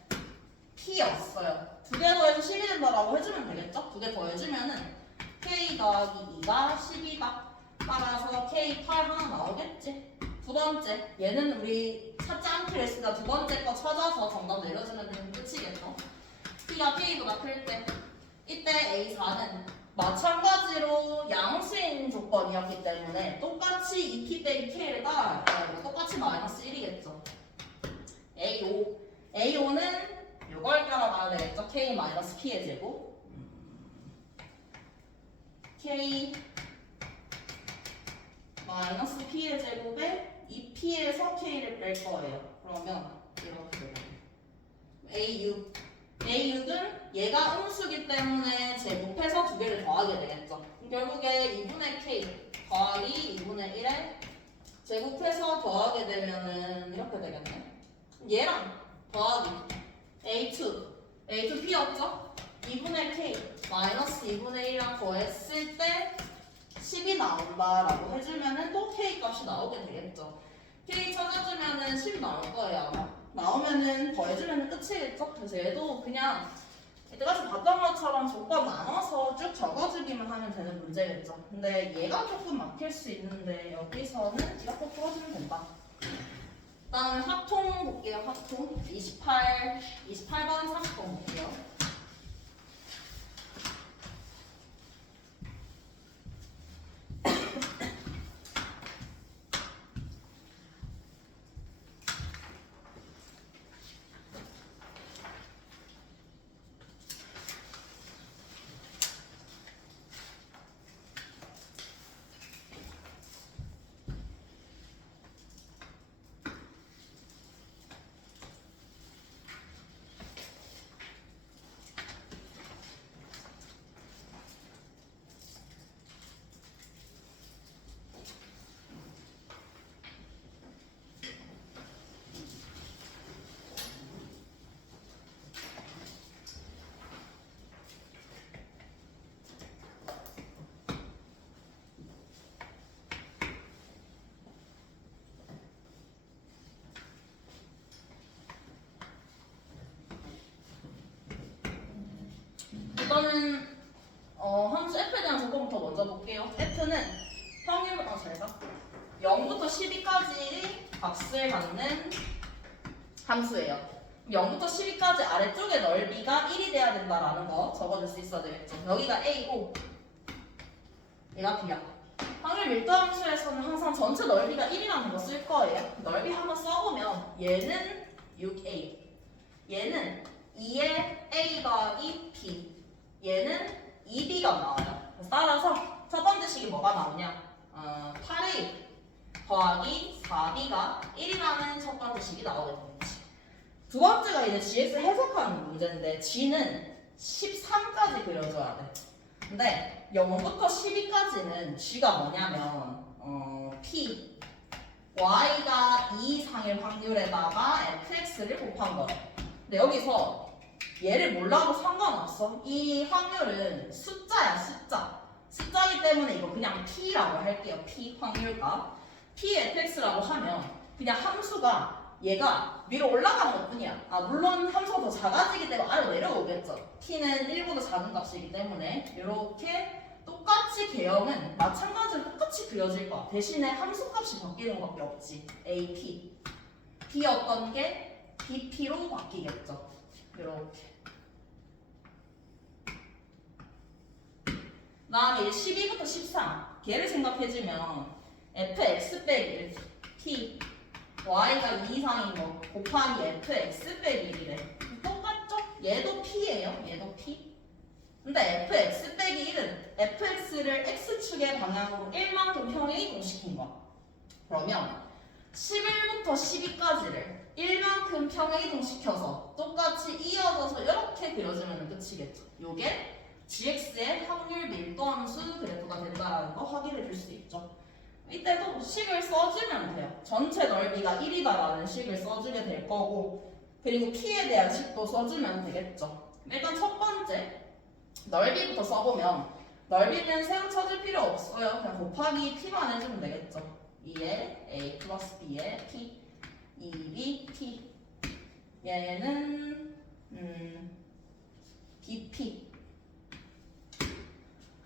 P였어요. 두 개 더해서 10이 된다라고 해주면 되겠죠? 두 개 더해주면은 K 더하기 2가 10이다. 따라서 K8 하나 나오겠지? 두 번째, 얘는 우리 찾지 않기로 했으니까 두 번째 거 찾아서 정답 내려주면 되는 끝이겠죠? P가 K보다 클 때, 이때 A4는 마찬가지로 양수인 조건이었기 때문에 똑같이 2P 빼기 K를 따라갈 거예요. 똑같이 마이너스 1이겠죠? A5는 이걸 따라가야 되겠죠? K 마이너스 P의 제곱. K 마이너스 P의 제곱에 2P에서 K를 뺄 거예요. 그러면 이렇게 되거든요. A6은 얘가 음수기 때문에 제곱해서 두 개를 더하게 되겠죠. 결국에 2분의 K 더하기 2분의 1에 제곱해서 더하게 되면은 이렇게 되겠네. 얘랑 더하기 A2P였죠? 2분의 K 마이너스 2분의 1이랑 더했을 때 10이 나온다라고 해주면은 또 K 값이 나오게 되겠죠. K 찾아주면은 10 나올 거예요 아마. 나오면은 더해주면은 끝이겠죠? 그래서 얘도 그냥 이때까지 봤던 것처럼 조건 나눠서 쭉 적어주기만 하면 되는 문제겠죠. 근데 얘가 조금 막힐 수 있는데 여기서는 이렇게 풀어주면 된다. 다음에 합통 볼게요. 합통 28번 30번 볼게요. 일단은 함수 F에 대한 조건부터 먼저 볼게요. F는 확률 제가 0부터 12까지 값을 갖는 함수예요. 0부터 12까지 아래쪽의 넓이가 1이 돼야 된다라는 거 적어줄 수 있어야 되겠죠. 여기가 A고 얘가 B야. 확률 밀도 함수에서는 항상 전체 넓이가 1이라는 거 쓸 거예요. 넓이 한번 써보면 얘는 6A, 얘는 2의 A 더하기 B, 얘는 2B가 나와요. 따라서 첫 번째 식이 뭐가 나오냐? 8A 더하기 4B가 1이라는 첫 번째 식이 나오게 되겠지. 두 번째가 이제 GX 해석하는 문제인데 G는 13까지 그려줘야 돼. 근데 0부터 12까지는 G가 뭐냐면 P y가 2 이상일 확률에다가 fx를 곱한 거래. 근데 여기서 얘를 몰라도 상관없어. 이 확률은 숫자야, 숫자. 숫자이기 때문에 이거 그냥 p라고 할게요. p 확률값. p fx라고 하면 그냥 함수가 얘가 위로 올라가는 것 뿐이야. 물론 함수가 더 작아지기 때문에 아래로 내려오겠죠. t는 1보다 작은 값이기 때문에 이렇게 똑같이 개형은 마찬가지로 똑같이 그려질 거야. 대신에 함수값이 바뀌는 것밖에 없지. AP. B였던 게 BP로 바뀌겠죠. 이렇게. 그 다음에 12부터 13. 걔를 생각해주면 fx 빼기 1, t, y가 2 이상인 거 곱하기 fx 빼기 1이래. 똑같죠? 얘도 p예요. 얘도 p. 근데 fx 빼기 1은 fx를 x축의 방향으로 1만큼 평행 이동시킨 거야. 그러면 11부터 12까지를 1만큼 평행 이동시켜서 똑같이 이어져서 이렇게 그려주면 끝이겠죠. 요게 gx의 확률 밀도함수 그래프가 된다는 거 확인해 줄 수 있죠. 이때도 식을 써주면 돼요. 전체 넓이가 1이다라는 식을 써주게 될 거고, 그리고 p에 대한 식도 써주면 되겠죠. 일단 첫 번째 넓이부터 써보면, 넓이는 세움 쳐줄 필요 없어요. 그냥 곱하기 p만 해주면 되겠죠. 2에 a 플러스 b에 p, 2b p. 얘는 bp.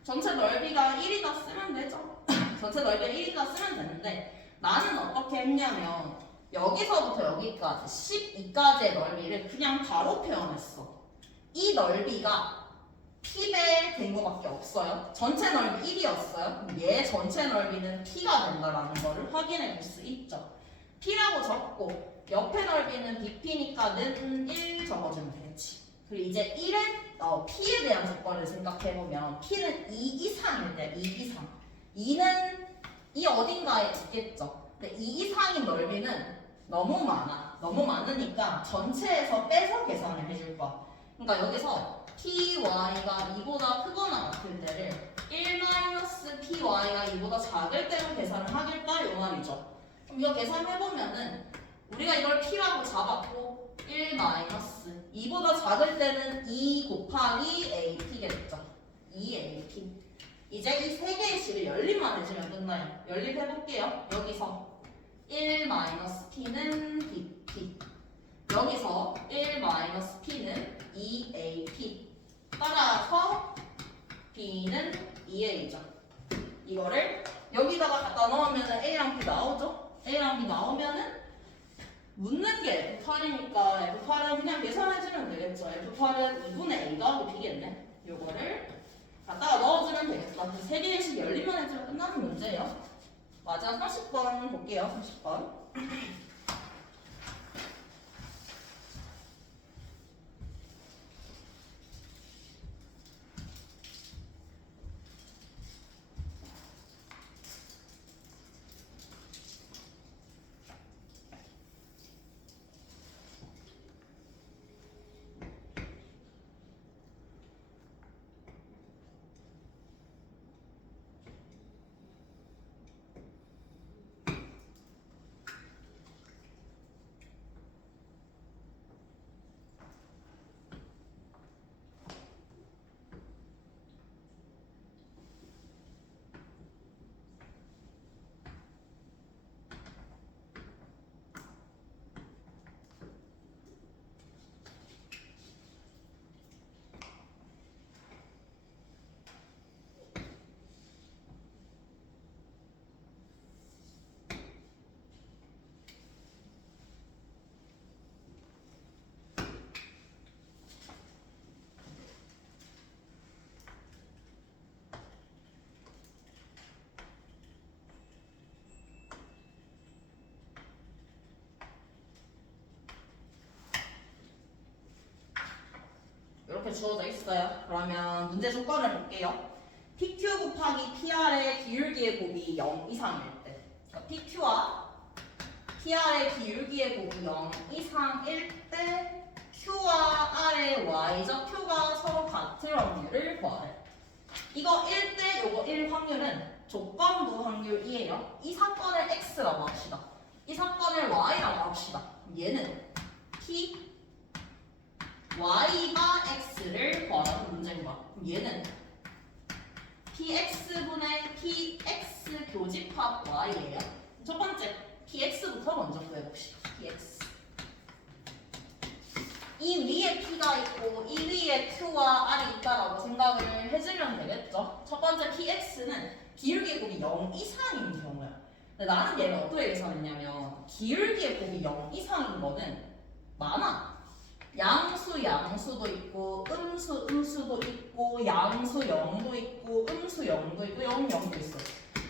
전체 넓이가 1이다 쓰면 되죠. 전체 넓이가 1이다 쓰면 되는데, 나는 어떻게 했냐면 여기서부터 여기까지 12까지의 넓이를 그냥 바로 표현했어. 이 넓이가 p배 된 거밖에 없어요. 전체 넓이 1이었어요. 얘 전체 넓이는 p가 된다라는 거를 확인해 볼 수 있죠. p라고 적고 옆에 넓이는 bp니까는 1 적어주면 되겠지. 그리고 이제 1의 p에 대한 조건을 생각해보면 p는 2 이상일 때 2 이상. 2는 이 어딘가에 있겠죠. 근데 2 이상인 넓이는 너무 많아. 너무 많으니까 전체에서 빼서 계산을 해줄 거야. 그러니까 여기서 py가 2보다 크거나 같을 때를 1-py가 2보다 작을 때로 계산을 하겠다 이 말이죠. 그럼 이거 계산해보면은 우리가 이걸 p라고 잡았고 1-2보다 작을 때는 2 곱하기 ap겠죠. 2ap. 이제 이 세 개의 식을 연립만 해주면 끝나요. 연립해볼게요. 여기서 1-p는 bp. 여기서 1-p는 2ap. 따라서 b는 2a죠. 이거를 여기다가 갖다 넣으면 a랑 b 나오죠? a랑 b 나오면은 묻는 게 F8이니까 F8은 그냥 계산해주면 되겠죠. F8은 2분의 A 더하기 B겠네. 요거를 갖다가 넣어주면 되겠다. 그 세 개의 식 열림만 해주면 끝나는 문제예요. 맞아. 30번 볼게요. 30번. 이렇게 주어져 있어요. 그러면 문제 조건을 볼게요. PQ 곱하기 PR의 기울기의 곱이 0 이상일 때, 그러니까 PQ와 PR의 기울기의 곱이 0 이상일 때 Q와 R의 Y적 Q가 서로 같을 확률을 구하래. 이거 1대 요거 1 확률은 조건부 확률이에요. 이 사건을 X라고 합시다. 이 사건을 y라고 합시다. 얘는 p y가 x를 구하라는 문제인 거야. 그럼 얘는 px분의 px 교집합 y예요. 첫 번째 px부터 먼저 구해봅시다. px 이 위에 p가 있고 이 위에 q와 r이 있다라고 생각을 해주면 되겠죠. 첫 번째 px는 기울기의 곱이 0 이상인 경우야. 근데 나는 얘를 어떻게 계산했냐면 기울기의 곱이 0 이상인 거는 많아. 양수도 있고 음수도 있고 양수 0도 있고 음수 0도 있고 0도 있어.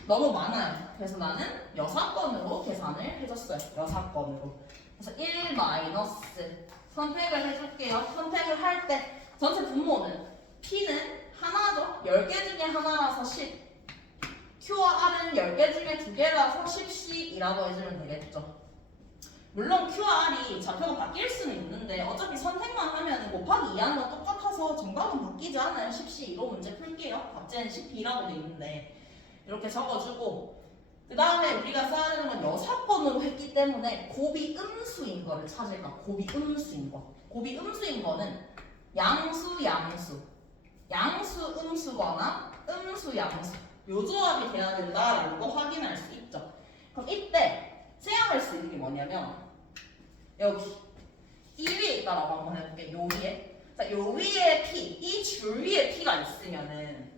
너무 많아요. 그래서 나는 여사건으로 계산을 해줬어요. 여사건으로. 그래서 1 마이너스 선택을 해줄게요. 선택을 할 때 전체 분모는 P는 하나죠. 10개 중에 하나라서 10. Q와 R은 10개 중에 2개라서 10C이라고 해주면 되겠죠. 물론 Q와 R이 좌표가 바뀔 수는 있는데 어차피 선택만 하면 곱하기 2하는 건 똑같아서 정답은 바뀌지 않아요. 10C2로 문제 풀게요. 답제는 10B라고 돼 있는데 이렇게 적어주고 그 다음에 우리가 써야 되는 건 여사건으로 했기 때문에 곱이 음수인 거를 찾을까? 곱이 음수인 거. 곱이 음수인 거는 양수 음수거나 음수 양수 요 조합이 돼야 된다라는 거 확인할 수 있죠. 그럼 이때 생각할 수 있는 게 뭐냐면 여기 이 위에 있다라고 한번 해볼게. 요 위에. 자, 요 위에 P, 이 줄 위에 P가 있으면은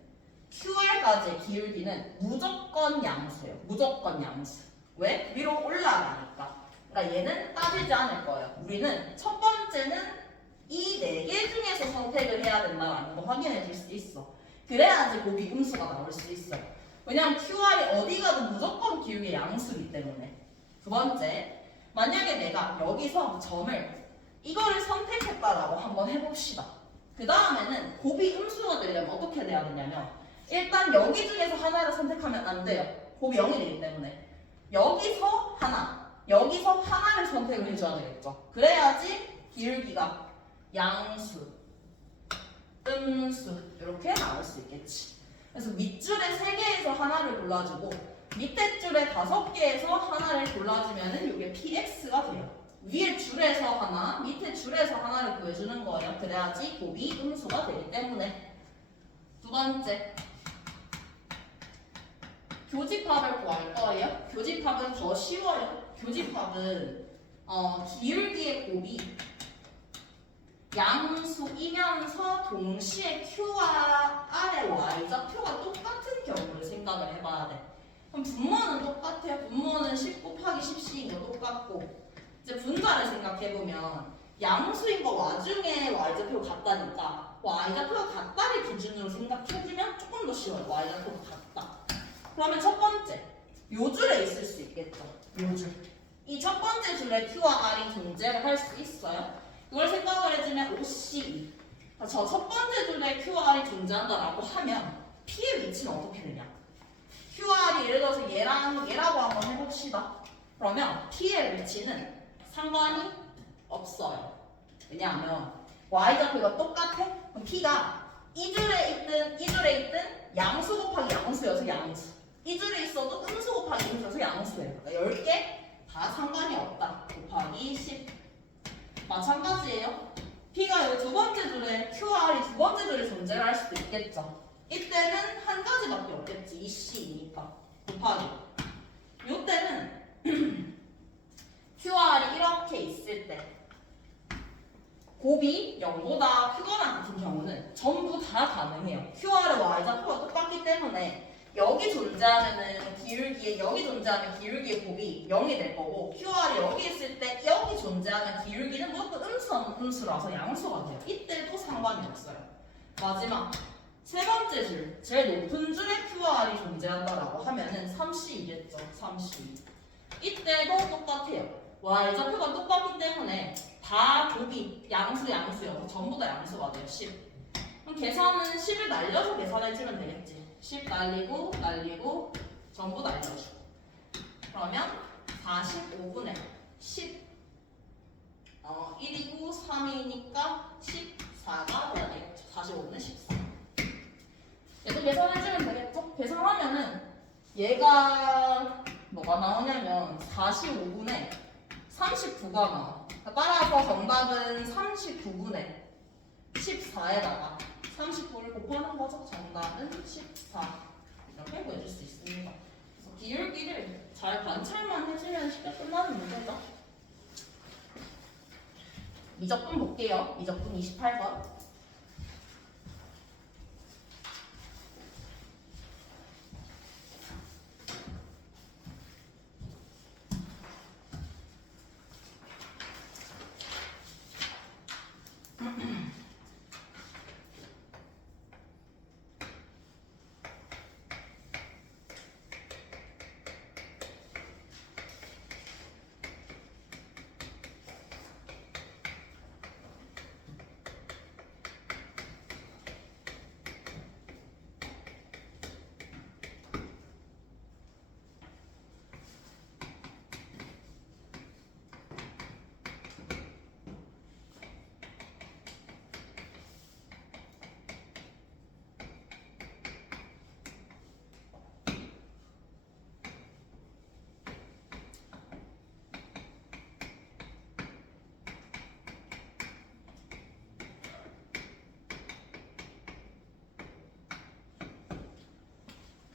QR까지의 기울기는 무조건 양수예요. 무조건 양수. 왜? 위로 올라가니까. 그러니까 얘는 따지지 않을 거예요. 우리는 첫 번째는 이 4개 중에서 선택을 해야 된다라는 거 확인해 줄 수 있어. 그래야지 곱이 음수가 나올 수 있어요. 왜냐면 QR이 어디 가도 무조건 기울기 양수이기 때문에. 두 번째. 만약에 내가 여기서 점을 이거를 선택했다라고 한번 해봅시다. 그 다음에는 곱이 음수가 되려면 어떻게 돼야 되냐면 일단 여기 중에서 하나를 선택하면 안 돼요. 곱이 0이 되기 때문에 여기서 하나를 선택을 해줘야 되겠죠. 그래야지 기울기가 양수, 음수 이렇게 나올 수 있겠지. 그래서 밑줄에 3개에서 하나를 골라주고 밑에 줄에 5개에서 하나를 골라주면은 이게 px가 돼요. 위에 줄에서 하나, 밑에 줄에서 하나를 구해주는 거예요. 그래야지 곱이 음수가 되기 때문에. 두 번째, 교집합을 구할 거예요. 교집합은 더 쉬워요. 교집합은 기울기의 곱이 양수이면서 동시에 q와 r의 y좌표가 똑같은 경우를 생각을 해봐야 돼. 그럼 분모는 똑같아요. 분모는 10 곱하기 10c인 거 똑같고 이제 분자를 생각해보면 양수인 거 와중에 y좌표가 같다니까 y좌표가 같다를 기준으로 생각해주면 조금 더 쉬워요. y좌표가 같다. 그러면 첫 번째, 요 줄에 있을 수 있겠죠. 요 줄. 이 첫 번째 줄에 q와 r이 존재를 할 수 있어요. 이걸 생각을 해주면 5C2. 저 첫 번째 줄에 q와 r이 존재한다라고 하면 p의 위치는 어떻게 되냐? QR이 예를 들어서 얘라고 한번 해봅시다. 그러면 P의 위치는 상관이 없어요. 왜냐하면 Y좌표가 똑같아? 그럼 P가 이 줄에 있든 양수 곱하기 양수여서 양수. 이 줄에 있어도 음수 곱하기 음수여서 양수예요. 그러니까 10개 다 상관이 없다. 곱하기 10. 마찬가지예요. P가 이 두 번째 줄에 QR이 두 번째 줄에 존재를 할 수도 있겠죠. 이때는 한 가지밖에 없겠지. 2C이니까 곱하기 이때는 QR이 이렇게 있을 때 곱이 0보다 크거나 같은 경우는 전부 다 가능해요. QR과 Y좌표가 똑같기 때문에 여기 존재하면은 여기 존재하면 기울기의 곱이 0이 될 거고 QR이 여기 있을 때 여기 존재하면 기울기는 무조건 음수라서 양수가 돼요. 이때도 상관이 없어요. 마지막 세 번째 줄, 제일 높은 줄에 Q와 R이 존재한다라고 하면은 3C이겠죠. 3C. 이때도 똑같아요. Y좌표가 똑같기 때문에 다 곱이 양수여서 전부 다 양수가 돼요. 10. 그럼 계산은 10을 날려서 계산해주면 되겠지. 10 날리고 전부 날려주고. 그러면 45분의 10. 1이고 3이니까 14가 돼야 되겠죠. 45분의 14. 얘도 계산해주면 되겠죠? 계산하면은 얘가 뭐가 나오냐면 45분에 39가 나와. 따라서 정답은 39분에 14에다가 39를 곱하는 거죠. 정답은 14. 이렇게 구해줄 수 있습니다. 그래서 기울기를 잘 관찰만 해주면 쉽게 끝나는 문제죠. 미적분 볼게요. 미적분 28번.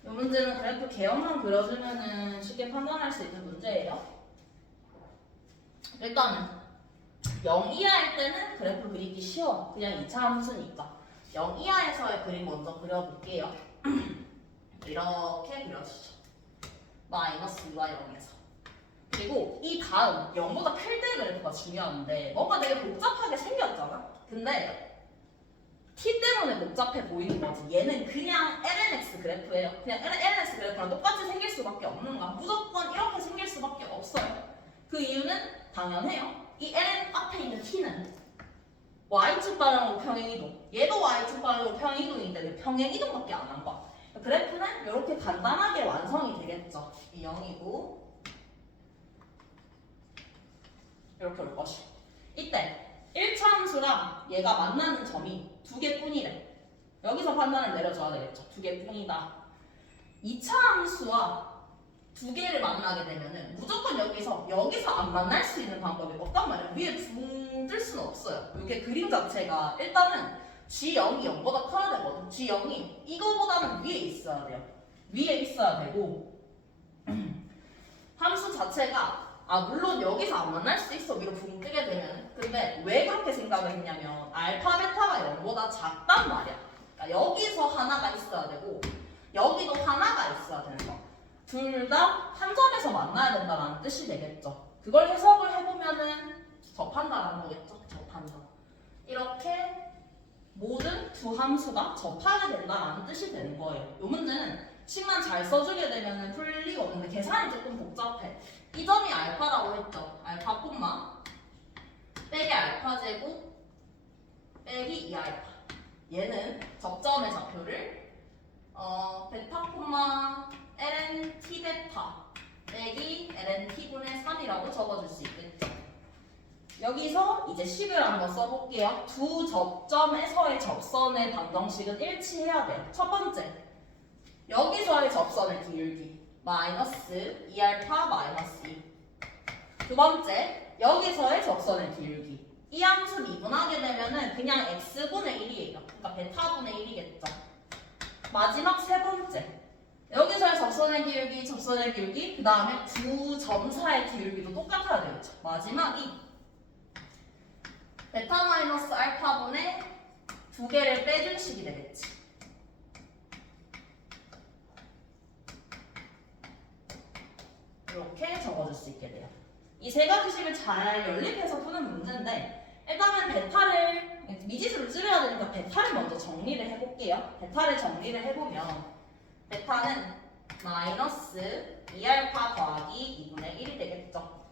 이 문제는 그래프 개형만 그려주면 쉽게 판단할 수 있는 문제예요. 일단은 0 이하일 때는 그래프 그리기 쉬워. 그냥 2차 함수니까. 0 이하에서의 그림 먼저 그려볼게요. 이렇게 그려주죠. 마이너스 2와 0에서. 그리고 이 다음 0보다 클 때 그래프가 중요한데 뭔가 되게 복잡하게 생겼잖아? 근데 t 때문에 복잡해 보이는 거지. 얘는 그냥 lnx 그래프예요. 그냥 lnx 그래프랑 똑같이 생길 수밖에 없는 거야. 무조건 이렇게 생길 수밖에 없어요. 그 이유는 당연해요. 이 ln 앞에 있는 t는 y축 방향으로 평행이동. 얘도 y축 방향으로 평행이동인데 평행이동밖에 안 한 거야. 그래프는 이렇게 간단하게 완성이 되겠죠. 이 0이고 이렇게 올 것이. 이때 1차 함수랑 얘가 만나는 점이 2개뿐이래. 여기서 판단을 내려줘야 되겠죠. 2개뿐이다. 2차 함수와 2개를 만나게 되면은 무조건 여기서 안 만날 수 있는 방법이 없단 말이야. 위에 붕 뜰 수는 없어요. 이게 그림 자체가 일단은 G0이 0보다 커야 되거든. G0이 이거보다는 위에 있어야 돼요. 위에 있어야 되고 함수 자체가 물론 여기서 안 만날 수 있어. 위로 붕 뜨게 되면. 근데 왜 그렇게 생각을 했냐면 알파 베타가 0보다 작단 말이야. 그러니까 여기서 하나가 있어야 되고 여기도 하나가 있어야 되는 거. 둘 다 한 점에서 만나야 된다는 뜻이 되겠죠. 그걸 해석을 해보면은 접한다라는 거겠죠. 접한다. 이렇게 모든 두 함수가 접하게 된다는 뜻이 되는 거예요. 이 문제는 식만 잘 써주게 되면 풀리거든요. 계산이 조금 복잡해. 이 점이 알파라고 했죠. 알파 콤마 빼기 알파 제곱 빼기 2알파. 얘는 적점의 좌표를 베타 콤마 ln t 베타 빼기 ln t분의 3이라고 적어줄 수 있겠죠. 여기서 이제 식을 한번 써볼게요. 두 접점에서의 접선의 방정식은 일치해야 돼요. 첫 번째, 여기서의 접선의 기울기 마이너스 2알파 마이너스 2. 두 번째, 여기서의 접선의 기울기. 이 함수 미분하게 되면은 그냥 x분의 1이에요. 그러니까 베타분의 1이겠죠. 마지막 세 번째, 여기서의 접선의 기울기, 그 다음에 두 점 사이의 기울기도 똑같아야 되겠죠. 마지막이 베타 마이너스 알파분의 두 개를 빼준 식이 되겠지. 이렇게 적어줄 수 있게 돼요. 이 세 가지 식을 잘 연립해서 푸는 문제인데 일단은 베타를 미지수를 줄여야 되니까 베타를 먼저 정리를 해볼게요. 베타를 정리를 해보면 베타는 마이너스 2알파 더하기 2분의 1이 되겠죠.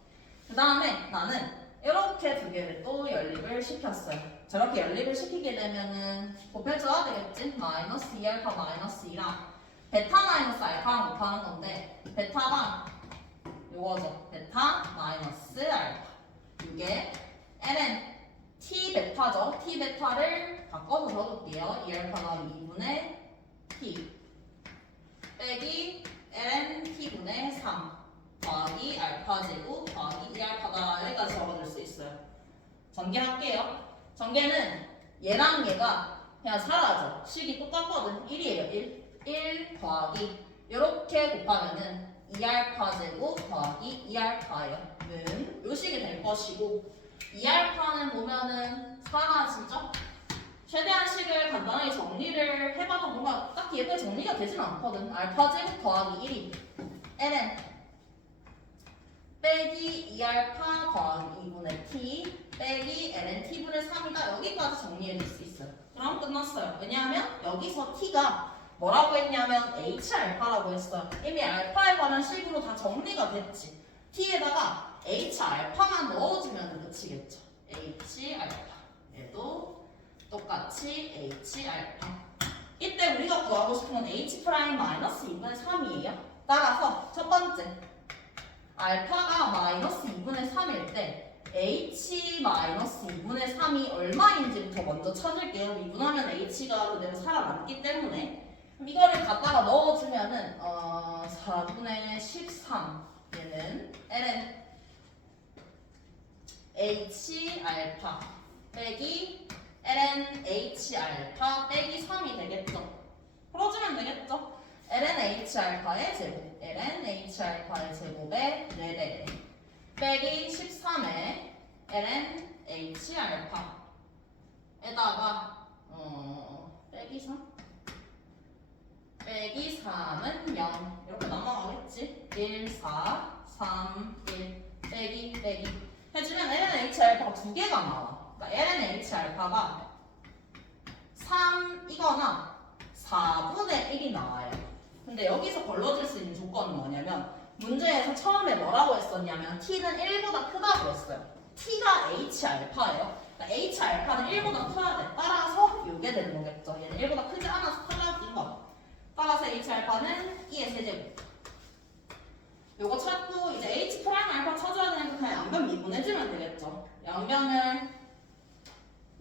그 다음에 나는 이렇게 두 개를 또 연립을 시켰어요. 저렇게 연립을 시키게 되면은 곱해줘야 되겠지? 마이너스 2알파 마이너스 2랑 베타 마이너스 알파랑 곱하는 건데 베타가 요거죠. 베타 마이너스 알파. 이게 ln t 베타죠. t 베타를 바꿔서 적을게요. 2알파 더하기 2분의 t 빼기 ln t분의 3 더하기 알파 제곱 더하기 2알파다. 여기까지 적어줄 수 있어요. 전개할게요. 전개는 얘랑 얘가 그냥 사라져. 식이 똑같거든. 1이에요. 1 더하기 이렇게 곱하면은 2알파 제곱 더하기 2알파예요. 는 요 식이 될 것이고 2알파는 보면은 사라지죠? 최대한 식을 간단하게 정리를 해봐도 뭔가 딱히 예쁘게 정리가 되진 않거든. 알파 제곱 더하기 1이 ln 빼기 2알파 더하기 2분의 t 빼기 ln t분의 3이다. 여기까지 정리해줄 수 있어요. 그럼 끝났어요. 왜냐하면 여기서 t가 뭐라고 했냐면 h알파라고 했어요. 이미 알파에 관한 식으로 다 정리가 됐지. t에다가 h알파만 넣어주면 끝이겠죠. h알파 얘도 똑같이 h알파. 이때 우리가 구하고 싶은 건 h 프라임 마이너스 2분의 3이에요. 따라서 첫 번째 알파가 마이너스 2분의 3일 때 h 마이너스 2분의 3이 얼마인지부터 먼저 찾을게요. 미분하면 h가 그대로 살아남기 때문에 그럼 이거를 갖다가 넣어주면은 4분의 13 얘는 ln h 알파 빼기 ln h 알파 빼기 3이 되겠죠. 풀어주면 되겠죠. ln h 알파의 제곱 ln h 알파의 제곱에 4대 빼기 13에 ln h 알파에다가 빼기 3 빼기 3은 0 이렇게 넘어가겠지. 1, 4, 3, 1 빼기 해주면 ln h 알파가 2개가 나와. 그러니까 ln h 알파가 3이거나 4분의 1이 나와요. 근데 여기서 걸러질 수 있는 조건은 뭐냐면 문제에서 처음에 뭐라고 했었냐면 t는 1보다 크다고 했어요. t가 h 알파예요. 그러니까 h 알파는 1보다 커야 돼. 따라서 이게 되는 거겠죠. 얘는 1보다 크지 않아서 탈락인 거. 따라서 h 알파는 2의 세제곱. 요거 찾고 이제 h 프라임 알파 찾아야 되니까 그냥 양변 미분해주면 되겠죠. 양변을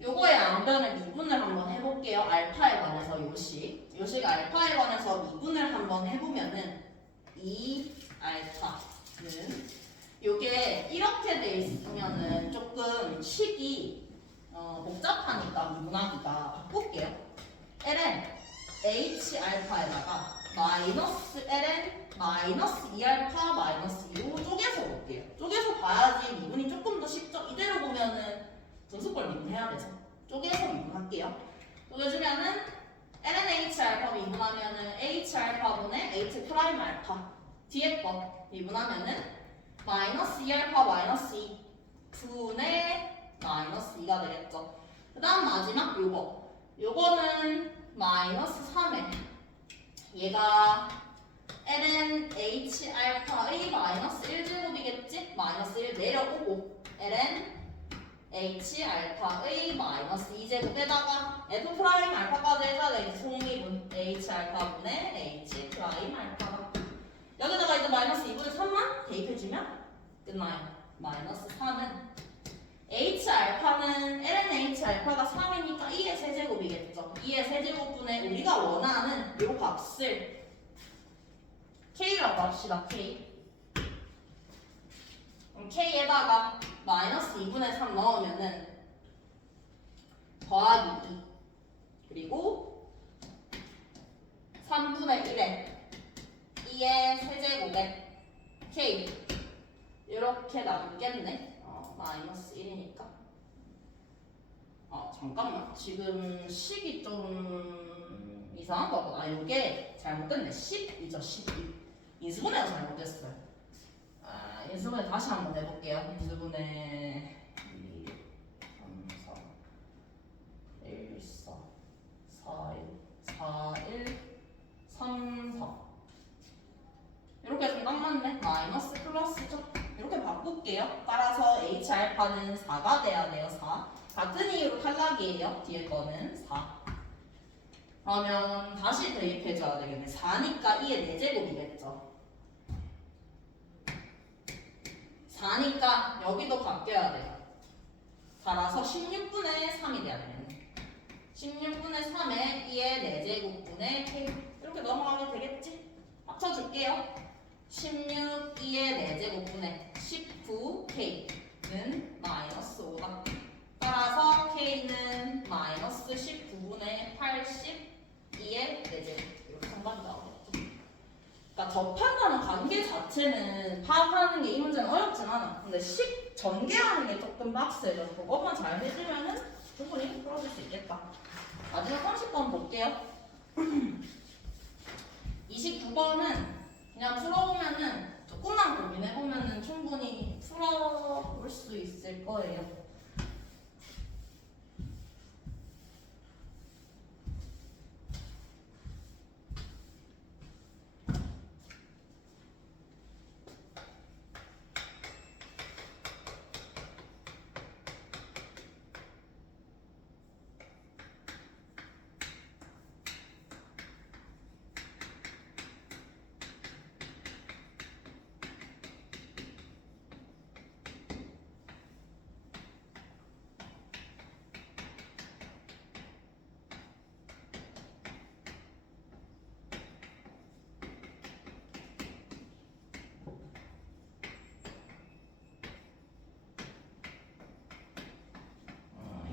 요거의 양변을 미분을 한번 해볼게요. 알파에 관해서 요식 알파에 관해서 미분을 한번 해보면은 2알파는 요게 이렇게 돼 있으면은 조금 식이 복잡하니까 미분하기가 바꿀게요. ln h 알파에다가 마이너스 ln 마이너스 2알파 마이너스 2 쪼개서 볼게요. 쪼개서 봐야지 미분이 조금 더 쉽죠. 이대로 보면은 분수꼴 미분해야 되죠. 쪼개서 미분할게요. 쪼개주면은 ln h 알파 미분하면은 h 알파분의 h 프라임 알파 뒤에 거 미분하면은 마이너스 2알파 마이너스 2 분의 마이너스 2가 되겠죠. 그 다음 마지막 요거는 마이너스 3에 얘가 ln h 알파의 마이너스 1제곱이겠지? 마이너스 1 내려오고 ln h 알파의 마이너스 2제곱에다가 f 프라임 알파까지 해줘야 되겠지. 속미분 h 알파분의 h 프라임 알파가 여기다가 이제 마이너스 2분의 3만 대입해주면 끝나요. 마이너스 3은 h 알파는 ln h 알파가 3이니까 2의 세제곱이겠죠. 2의 세제곱분의 우리가 원하는 요 값을 k라고 합시다. k. 그럼 k에다가 마이너스 2분의 3 넣으면은 더하기 2 그리고 3분의 1에 2의 세제곱에 k 이렇게 남겠네. 마이너스 1이니까. 잠깐만. 지금 식이 좀 이상한 거 같아. 이게 잘못됐네. 10이죠. 12. 인수분해가 잘못됐어요. 인수분해 다시 한번 해볼게요. 인수분해 2, 3, 4, 1, 4, 4, 1, 4, 1, 3, 4 이렇게 해서 딱 맞네. 마이너스 플러스죠. 이렇게 바꿀게요. 따라서 h 알파는 4가 돼야 돼요. 4. 같은 이유로 탈락이에요. 뒤에 거는 4. 그러면 다시 대입해줘야 되겠네. 4니까 2의 4제곱이겠죠. 4니까 여기도 바뀌어야 돼요. 따라서 16분의 3이 돼야 되겠네. 16분의 3에 2의 4제곱분의 k 이렇게 넘어가면 되겠지? 합쳐줄게요. 16E의 4제곱분의 19K는 마이너스 5다. 따라서 K는 마이너스 19분의 82의 4제곱. 이렇게 정답이 나오겠죠. 그러니까 접한다는 관계 자체는 파악하는 게 이 문제는 어렵진 않아. 근데 식 전개하는 게 조금 빡세죠. 그것만 잘 해주면은 충분히 풀어줄 수 있겠다. 마지막 30번 볼게요. 29번은 그냥 풀어보면은 조금만 고민해보면은 충분히 풀어볼 수 있을 거예요.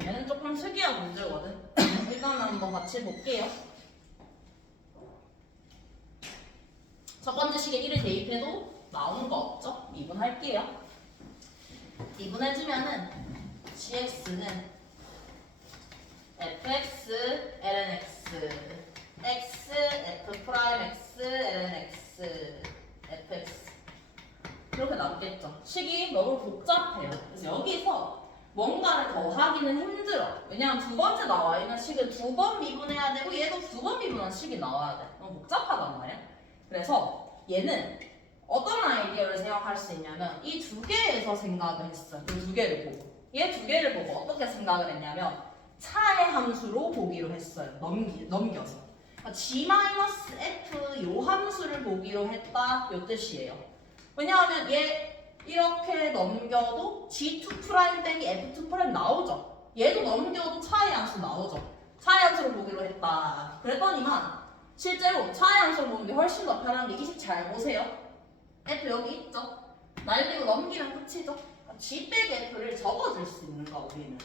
얘는 조금 특이한 문제거든. 일단 한번 같이 볼게요. 첫 번째 식에 1을 대입해도 나오는 거 없죠? 미분할게요. 미분해주면은 gx는 fx ln x x f 프라임 x ln x fx 이렇게 남겠죠. 식이 너무 복잡해요. 그래서 여기서 뭔가를 더 하기는 힘들어. 왜냐면 두 번째 나와 있는 식은 2번 미분해야 되고 얘도 2번 미분한 식이 나와야 돼. 너무 복잡하단 말이야. 그래서 얘는 어떤 아이디어를 생각할 수 있냐면 이 두 개에서 생각을 했어요. 이 두 개를 보고. 얘 두 개를 보고 어떻게 생각을 했냐면 차의 함수로 보기로 했어요. 넘겨서. 그러니까 g-f 요 함수를 보기로 했다 요 뜻이에요. 왜냐하면 얘 이렇게 넘겨도 G2' 빼기 F2' 나오죠. 얘도 넘겨도 차의 함수 나오죠. 차의 함수를 보기로 했다. 그랬더니만 실제로 차의 함수를 보는 게 훨씬 더 편한 게 이 식 잘 보세요. F 여기 있죠. 날리고 넘기면 끝이죠. G 빼기 F를 적어줄 수 있는 거 우리는.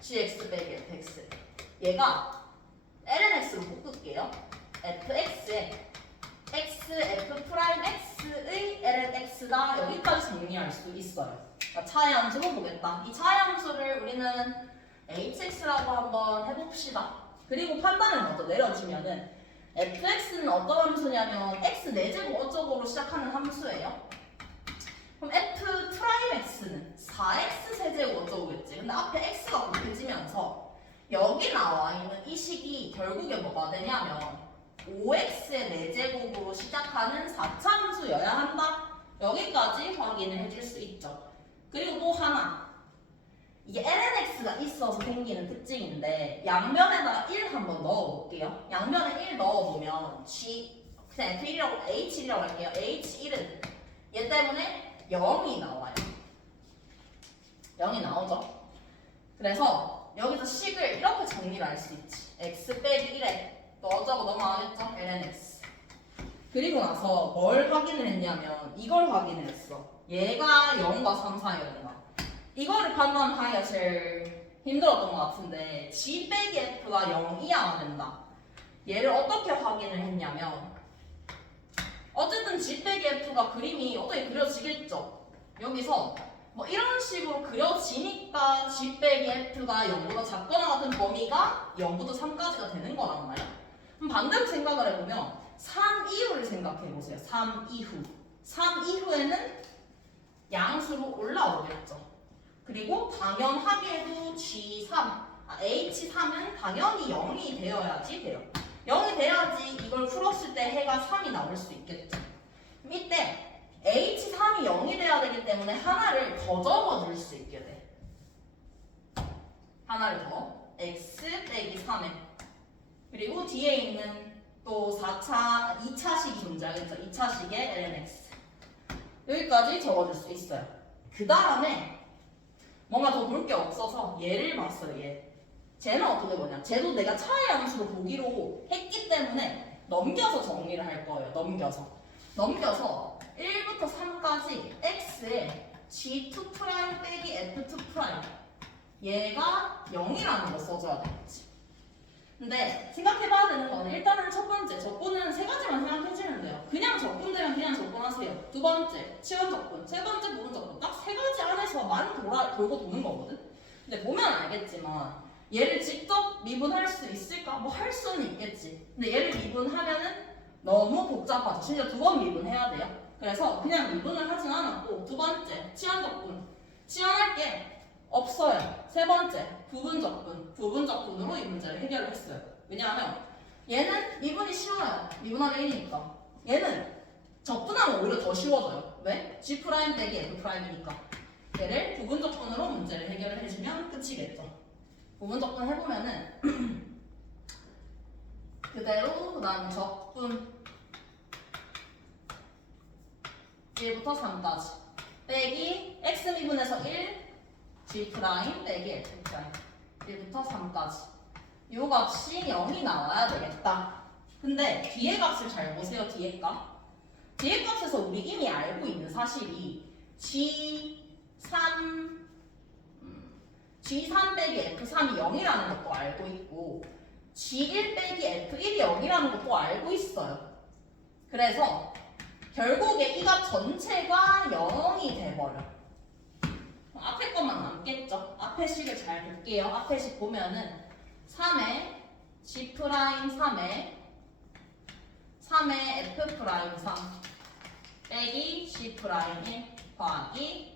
GX 빼기 FX. 얘가 lnx로 묶을게요. fx에 x, f 프라임 x의 lnx가 여기까지 정리할 수 있어요. 그러니까 차의 함수로 보겠다. 이 차의 함수를 우리는 hx라고 한번 해봅시다. 그리고 판단을 먼저 내려주면은 fx는 어떤 함수냐면 x 4제곱 어쩌고로 시작하는 함수예요. 그럼 f 프라임 x는 4x 세제곱 어쩌고겠지. 근데 앞에 x가 곱해지면서 여기 나와 있는 이 식이 결국에 뭐가 되냐면 5x의 4제곱으로 시작하는 4차 함수여야 한다. 여기까지 확인을 해줄 수 있죠. 그리고 또 하나. 이게 lnx가 있어서 생기는 특징인데 양면에다가 1 한번 넣어볼게요. 양면에 1 넣어보면 그냥 f1이라고 h1이라고 할게요. h1은 얘 때문에 0이 나와요. 0이 나오죠. 그래서 여기서 식을 이렇게 정리를 할 수 있지. x 빼기 1에 또 어쩌고 넘어가겠죠? lnx. 그리고 나서 뭘 확인을 했냐면 이걸 확인을 했어. 얘가 0과 3 사이였나. 이거를 판단하기가 제일 힘들었던 것 같은데 g 빼기 f가 0 이하가 된다. 얘를 어떻게 확인을 했냐면 어쨌든 g 빼기 f가 그림이 어떻게 그려지겠죠? 여기서 뭐 이런 식으로 그려지니까 g 빼기 f가 0보다 작거나 같은 범위가 0부터 3까지가 되는 거란 말이야. 그럼 반대로 생각을 해보면 3 이후를 생각해보세요. 3 이후. 3 이후에는 양수로 올라오겠죠. 그리고 당연하게도 H3은 당연히 0이 되어야지 돼요. 0이 돼야지 이걸 풀었을 때 해가 3이 나올 수 있겠죠. 그럼 이때 H3이 0이 돼야 되기 때문에 하나를 더 적어줄 수 있게 돼. 하나를 더. x 빼기 3에 그리고 뒤에 있는 또 2차식이 존재하겠죠. 2차식의 lnx. 여기까지 적어줄 수 있어요. 그 다음에 뭔가 더 볼 게 없어서 얘를 봤어요. 쟤는 어떻게 보냐. 쟤도 내가 차의 함수로 보기로 했기 때문에 넘겨서 정리를 할 거예요. 넘겨서 1부터 3까지 x에 g2' 빼기 f2' 얘가 0이라는 거 써줘야 되겠지. 근데 생각해봐야 되는 거는 일단은 첫 번째 적분은 세 가지만 생각해주면 돼요. 그냥 적분되면 그냥 적분하세요. 두 번째 치원 적분, 세 번째 부분 적분, 딱 세 가지 안에서만 돌고 도는 거거든. 근데 보면 알겠지만 얘를 직접 미분할 수 있을까? 뭐 할 수는 있겠지. 근데 얘를 미분하면은 너무 복잡하죠. 심지어 두 번 미분해야 돼요. 그래서 그냥 미분을 하진 않았고, 두 번째 치원 적분, 치원할 게 없어요. 세 번째 부분 적분으로 이 문제를 해결을 했어요. 왜냐하면 얘는 미분이 쉬워요. 미분하면 1이니까. 얘는 적분하면 오히려 더 쉬워져요. 왜? G' 빼기 F'이니까. 얘를 부분 적분으로 문제를 해결을 해주면 끝이겠죠. 부분 적분 해보면은 그대로 그 다음에 적분 1부터 3까지 빼기 x 미분에서 1 G' 빼기 F' 1부터 3까지 요 값이 0이 나와야 되겠다. 근데 뒤에 값을 잘 보세요. 뒤에 값. 뒤에 값에서 우리 이미 알고 있는 사실이 G3 빼기 F3이 0이라는 것도 알고 있고 G1 빼기 F1이 0이라는 것도 알고 있어요. 그래서 결국에 이 값 전체가 0이 돼버려. 앞에 것만 남겠죠. 앞에 식을 잘 볼게요. 앞에 식 보면은 3에 G'3에 F'3 빼기 G'1 더하기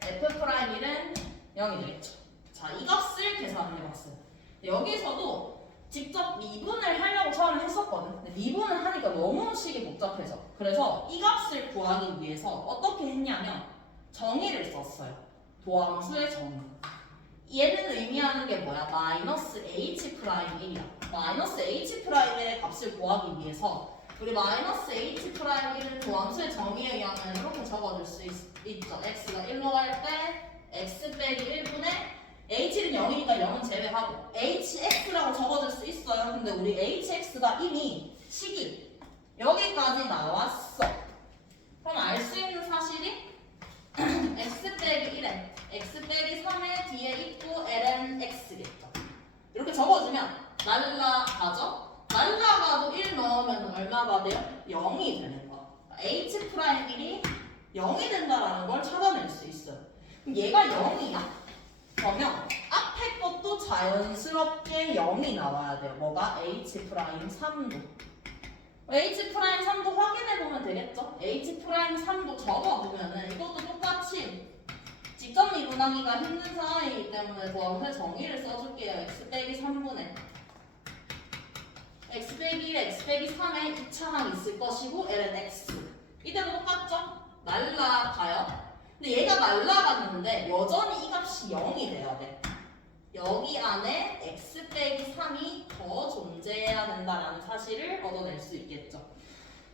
F'1은 0이 되겠죠. 자, 이 값을 계산을 해봤어요. 여기서도 직접 미분을 하려고 처음에 했었거든. 근데 미분을 하니까 너무 식이 복잡해져. 그래서 이 값을 구하기 위해서 어떻게 했냐면 정의를 썼어요. 도함수의 정의. 얘는 의미하는 게 뭐야? 마이너스 H'1이야. 마이너스 H'1의 값을 구하기 위해서 우리 마이너스 H'1을 도함수의 정의에 의하면 이렇게 적어줄 수 있죠. x가 1로 갈 때 x 빼기 1분의 h는 0이니까 0은 제외하고 hx라고 적어줄 수 있어요. 근데 우리 hx가 이미 식이 여기까지 나왔어. 그럼 알 수 있는 사실이 x 빼기 1에 x 빼기 3의 뒤에 있고 ln x겠죠. 이렇게 적어주면 날라가죠? 날라가도 1 넣으면 얼마가 돼요? 0이 되는 거야. h'1이 0이 된다라는 걸 찾아낼 수 있어요. 그럼 얘가 0이야. 그러면 앞에 것도 자연스럽게 0이 나와야 돼요. 뭐가? H'3도. H'3도 확인해보면 되겠죠? H'3도 적어보면은 이것도 똑같이 직접 미분하기가 힘든 상황이기 때문에 도함수의 정의를 써줄게요. x 빼기 3분의 x 빼기 1, x 빼기 3에 2차항 있을 것이고 ln x. 이대로 똑같죠? 날라가요. 근데 얘가 날라갔는데 여전히 이 값이 0이 돼야 돼. 여기 안에 x 빼기 3이 더 존재해야 된다라는 사실을 얻어낼 수 있겠죠.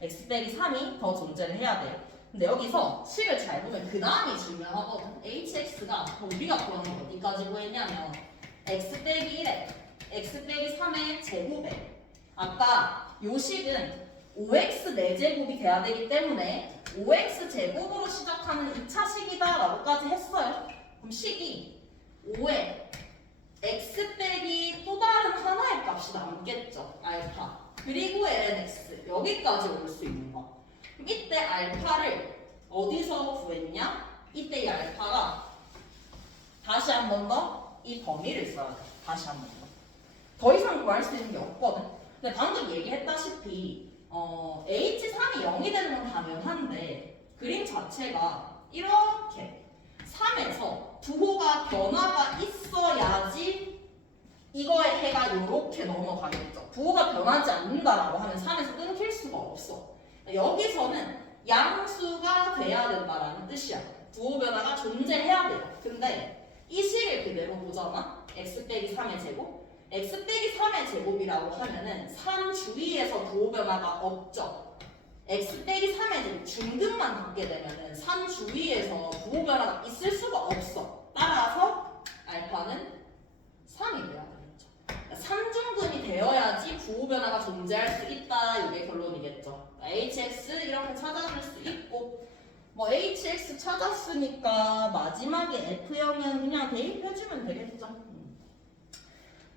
x 빼기 3이 더 존재를 해야 돼요. 근데 여기서 식을 잘 보면 그 다음이 중요하거든. hx가 우리가 구한 게 어디까지 구했냐면 x 빼기 1에 x 빼기 3의 제곱에 아까 요 식은 5x 4제곱이 돼야 되기 때문에 5x 제곱으로 시작하는 2차 식이다 라고까지 했어요. 그럼 식이 5에 x 빼기 또 다른 하나의 값이 남겠죠. 알파. 그리고 ln x. 여기까지 올 수 있는 거. 그럼 이때 알파를 어디서 구했냐? 이때 이 알파가 다시 한 번 더 이 범위를 써야 돼. 다시 한 번 더. 더 이상 구할 수 있는 게 없거든. 근데 방금 얘기했다시피 H3이 0이 되는 건 당연한데 그림 자체가 이렇게 3에서 부호가 변화가 있어야지 이거의 해가 이렇게 넘어가겠죠. 부호가 변하지 않는다라고 하면 3에서 끊길 수가 없어. 여기서는 양수가 돼야 된다라는 뜻이야. 부호 변화가 존재해야 돼요. 근데 이 식을 그대로 보잖아. x 빼기 3의 제곱. x 빼기 3의 제곱이라고 하면은 3 주위에서 부호 변화가 없죠. x 빼기 3의 제곱 중근만 갖게 되면은 3 주위에서 부호 변화가 있을 수가 없어. 따라서 알파는 3이 돼야 되겠죠. 3중근이 되어야지 부호 변화가 존재할 수 있다. 이게 결론이겠죠. hx hx 찾았으니까 마지막에 f형은 그냥 대입해주면 되겠죠.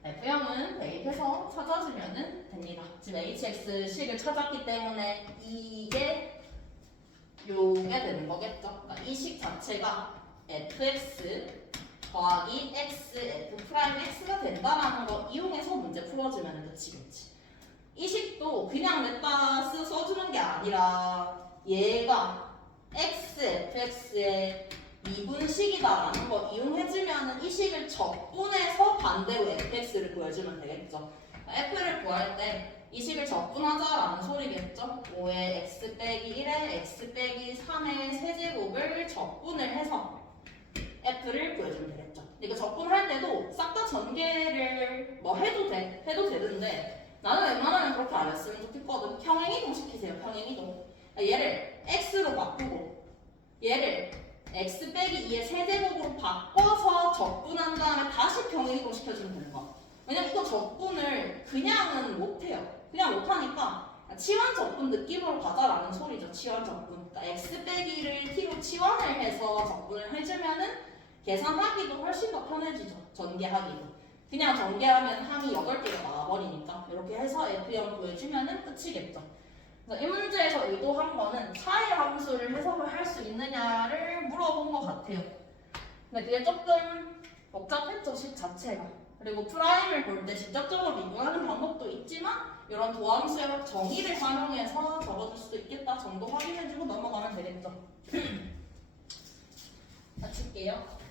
f형은 대입해서 찾아주면 됩니다. 지금 hx식을 찾았기 때문에 이게 요게 되는 거겠죠. 그러니까 이 식 자체가 fx 더하기 x f 프라임 x가 된다라는 거 이용해서 문제 풀어주면 끝이겠지. 이 식도 그냥 냈다 써주는 게 아니라 얘가 x fx의 미분식이다라는 거 이용해주면 이 식을 적분해서 반대로 fx를 구해주면 되겠죠. f를 구할 때 이 식을 적분하자라는 소리겠죠. 5의 x 빼기 1의 x 빼기 3의 세제곱을 적분을 해서 f를 구해주면 되겠죠. 이거 적분할 때도 싹 다 전개를 뭐 해도 되는데 나는 웬만하면 그렇게 안 했으면 좋겠거든. 평행이동 시키세요. 평행이동. 얘를 x로 바꾸고 얘를 x 빼기 2의 세제곱으로 바꿔서 적분한 다음에 다시 평행이동 시켜주면 되는 거야. 왜냐면 이거 적분을 그냥은 못해요. 그냥 못하니까 치환 적분 느낌으로 가자라는 소리죠. 치환 적분. 그러니까 x 빼기를 t로 치환을 해서 적분을 해주면은 계산하기도 훨씬 더 편해지죠. 전개하기도. 그냥 전개하면 항이 8개가 나와버리니까 이렇게 해서 F형 구해주면은 끝이겠죠. 그래서 이 문제에서 의도한 거는 차이 함수를 해석을 할 수 있느냐를 물어본 것 같아요. 근데 그게 조금 복잡했죠, 식 자체가. 그리고 프라임을 볼 때 직접적으로 미분하는 방법도 있지만 이런 도함수의 정의를 활용해서 적어줄 수도 있겠다 정도 확인해주고 넘어가면 되겠죠. 마칠게요.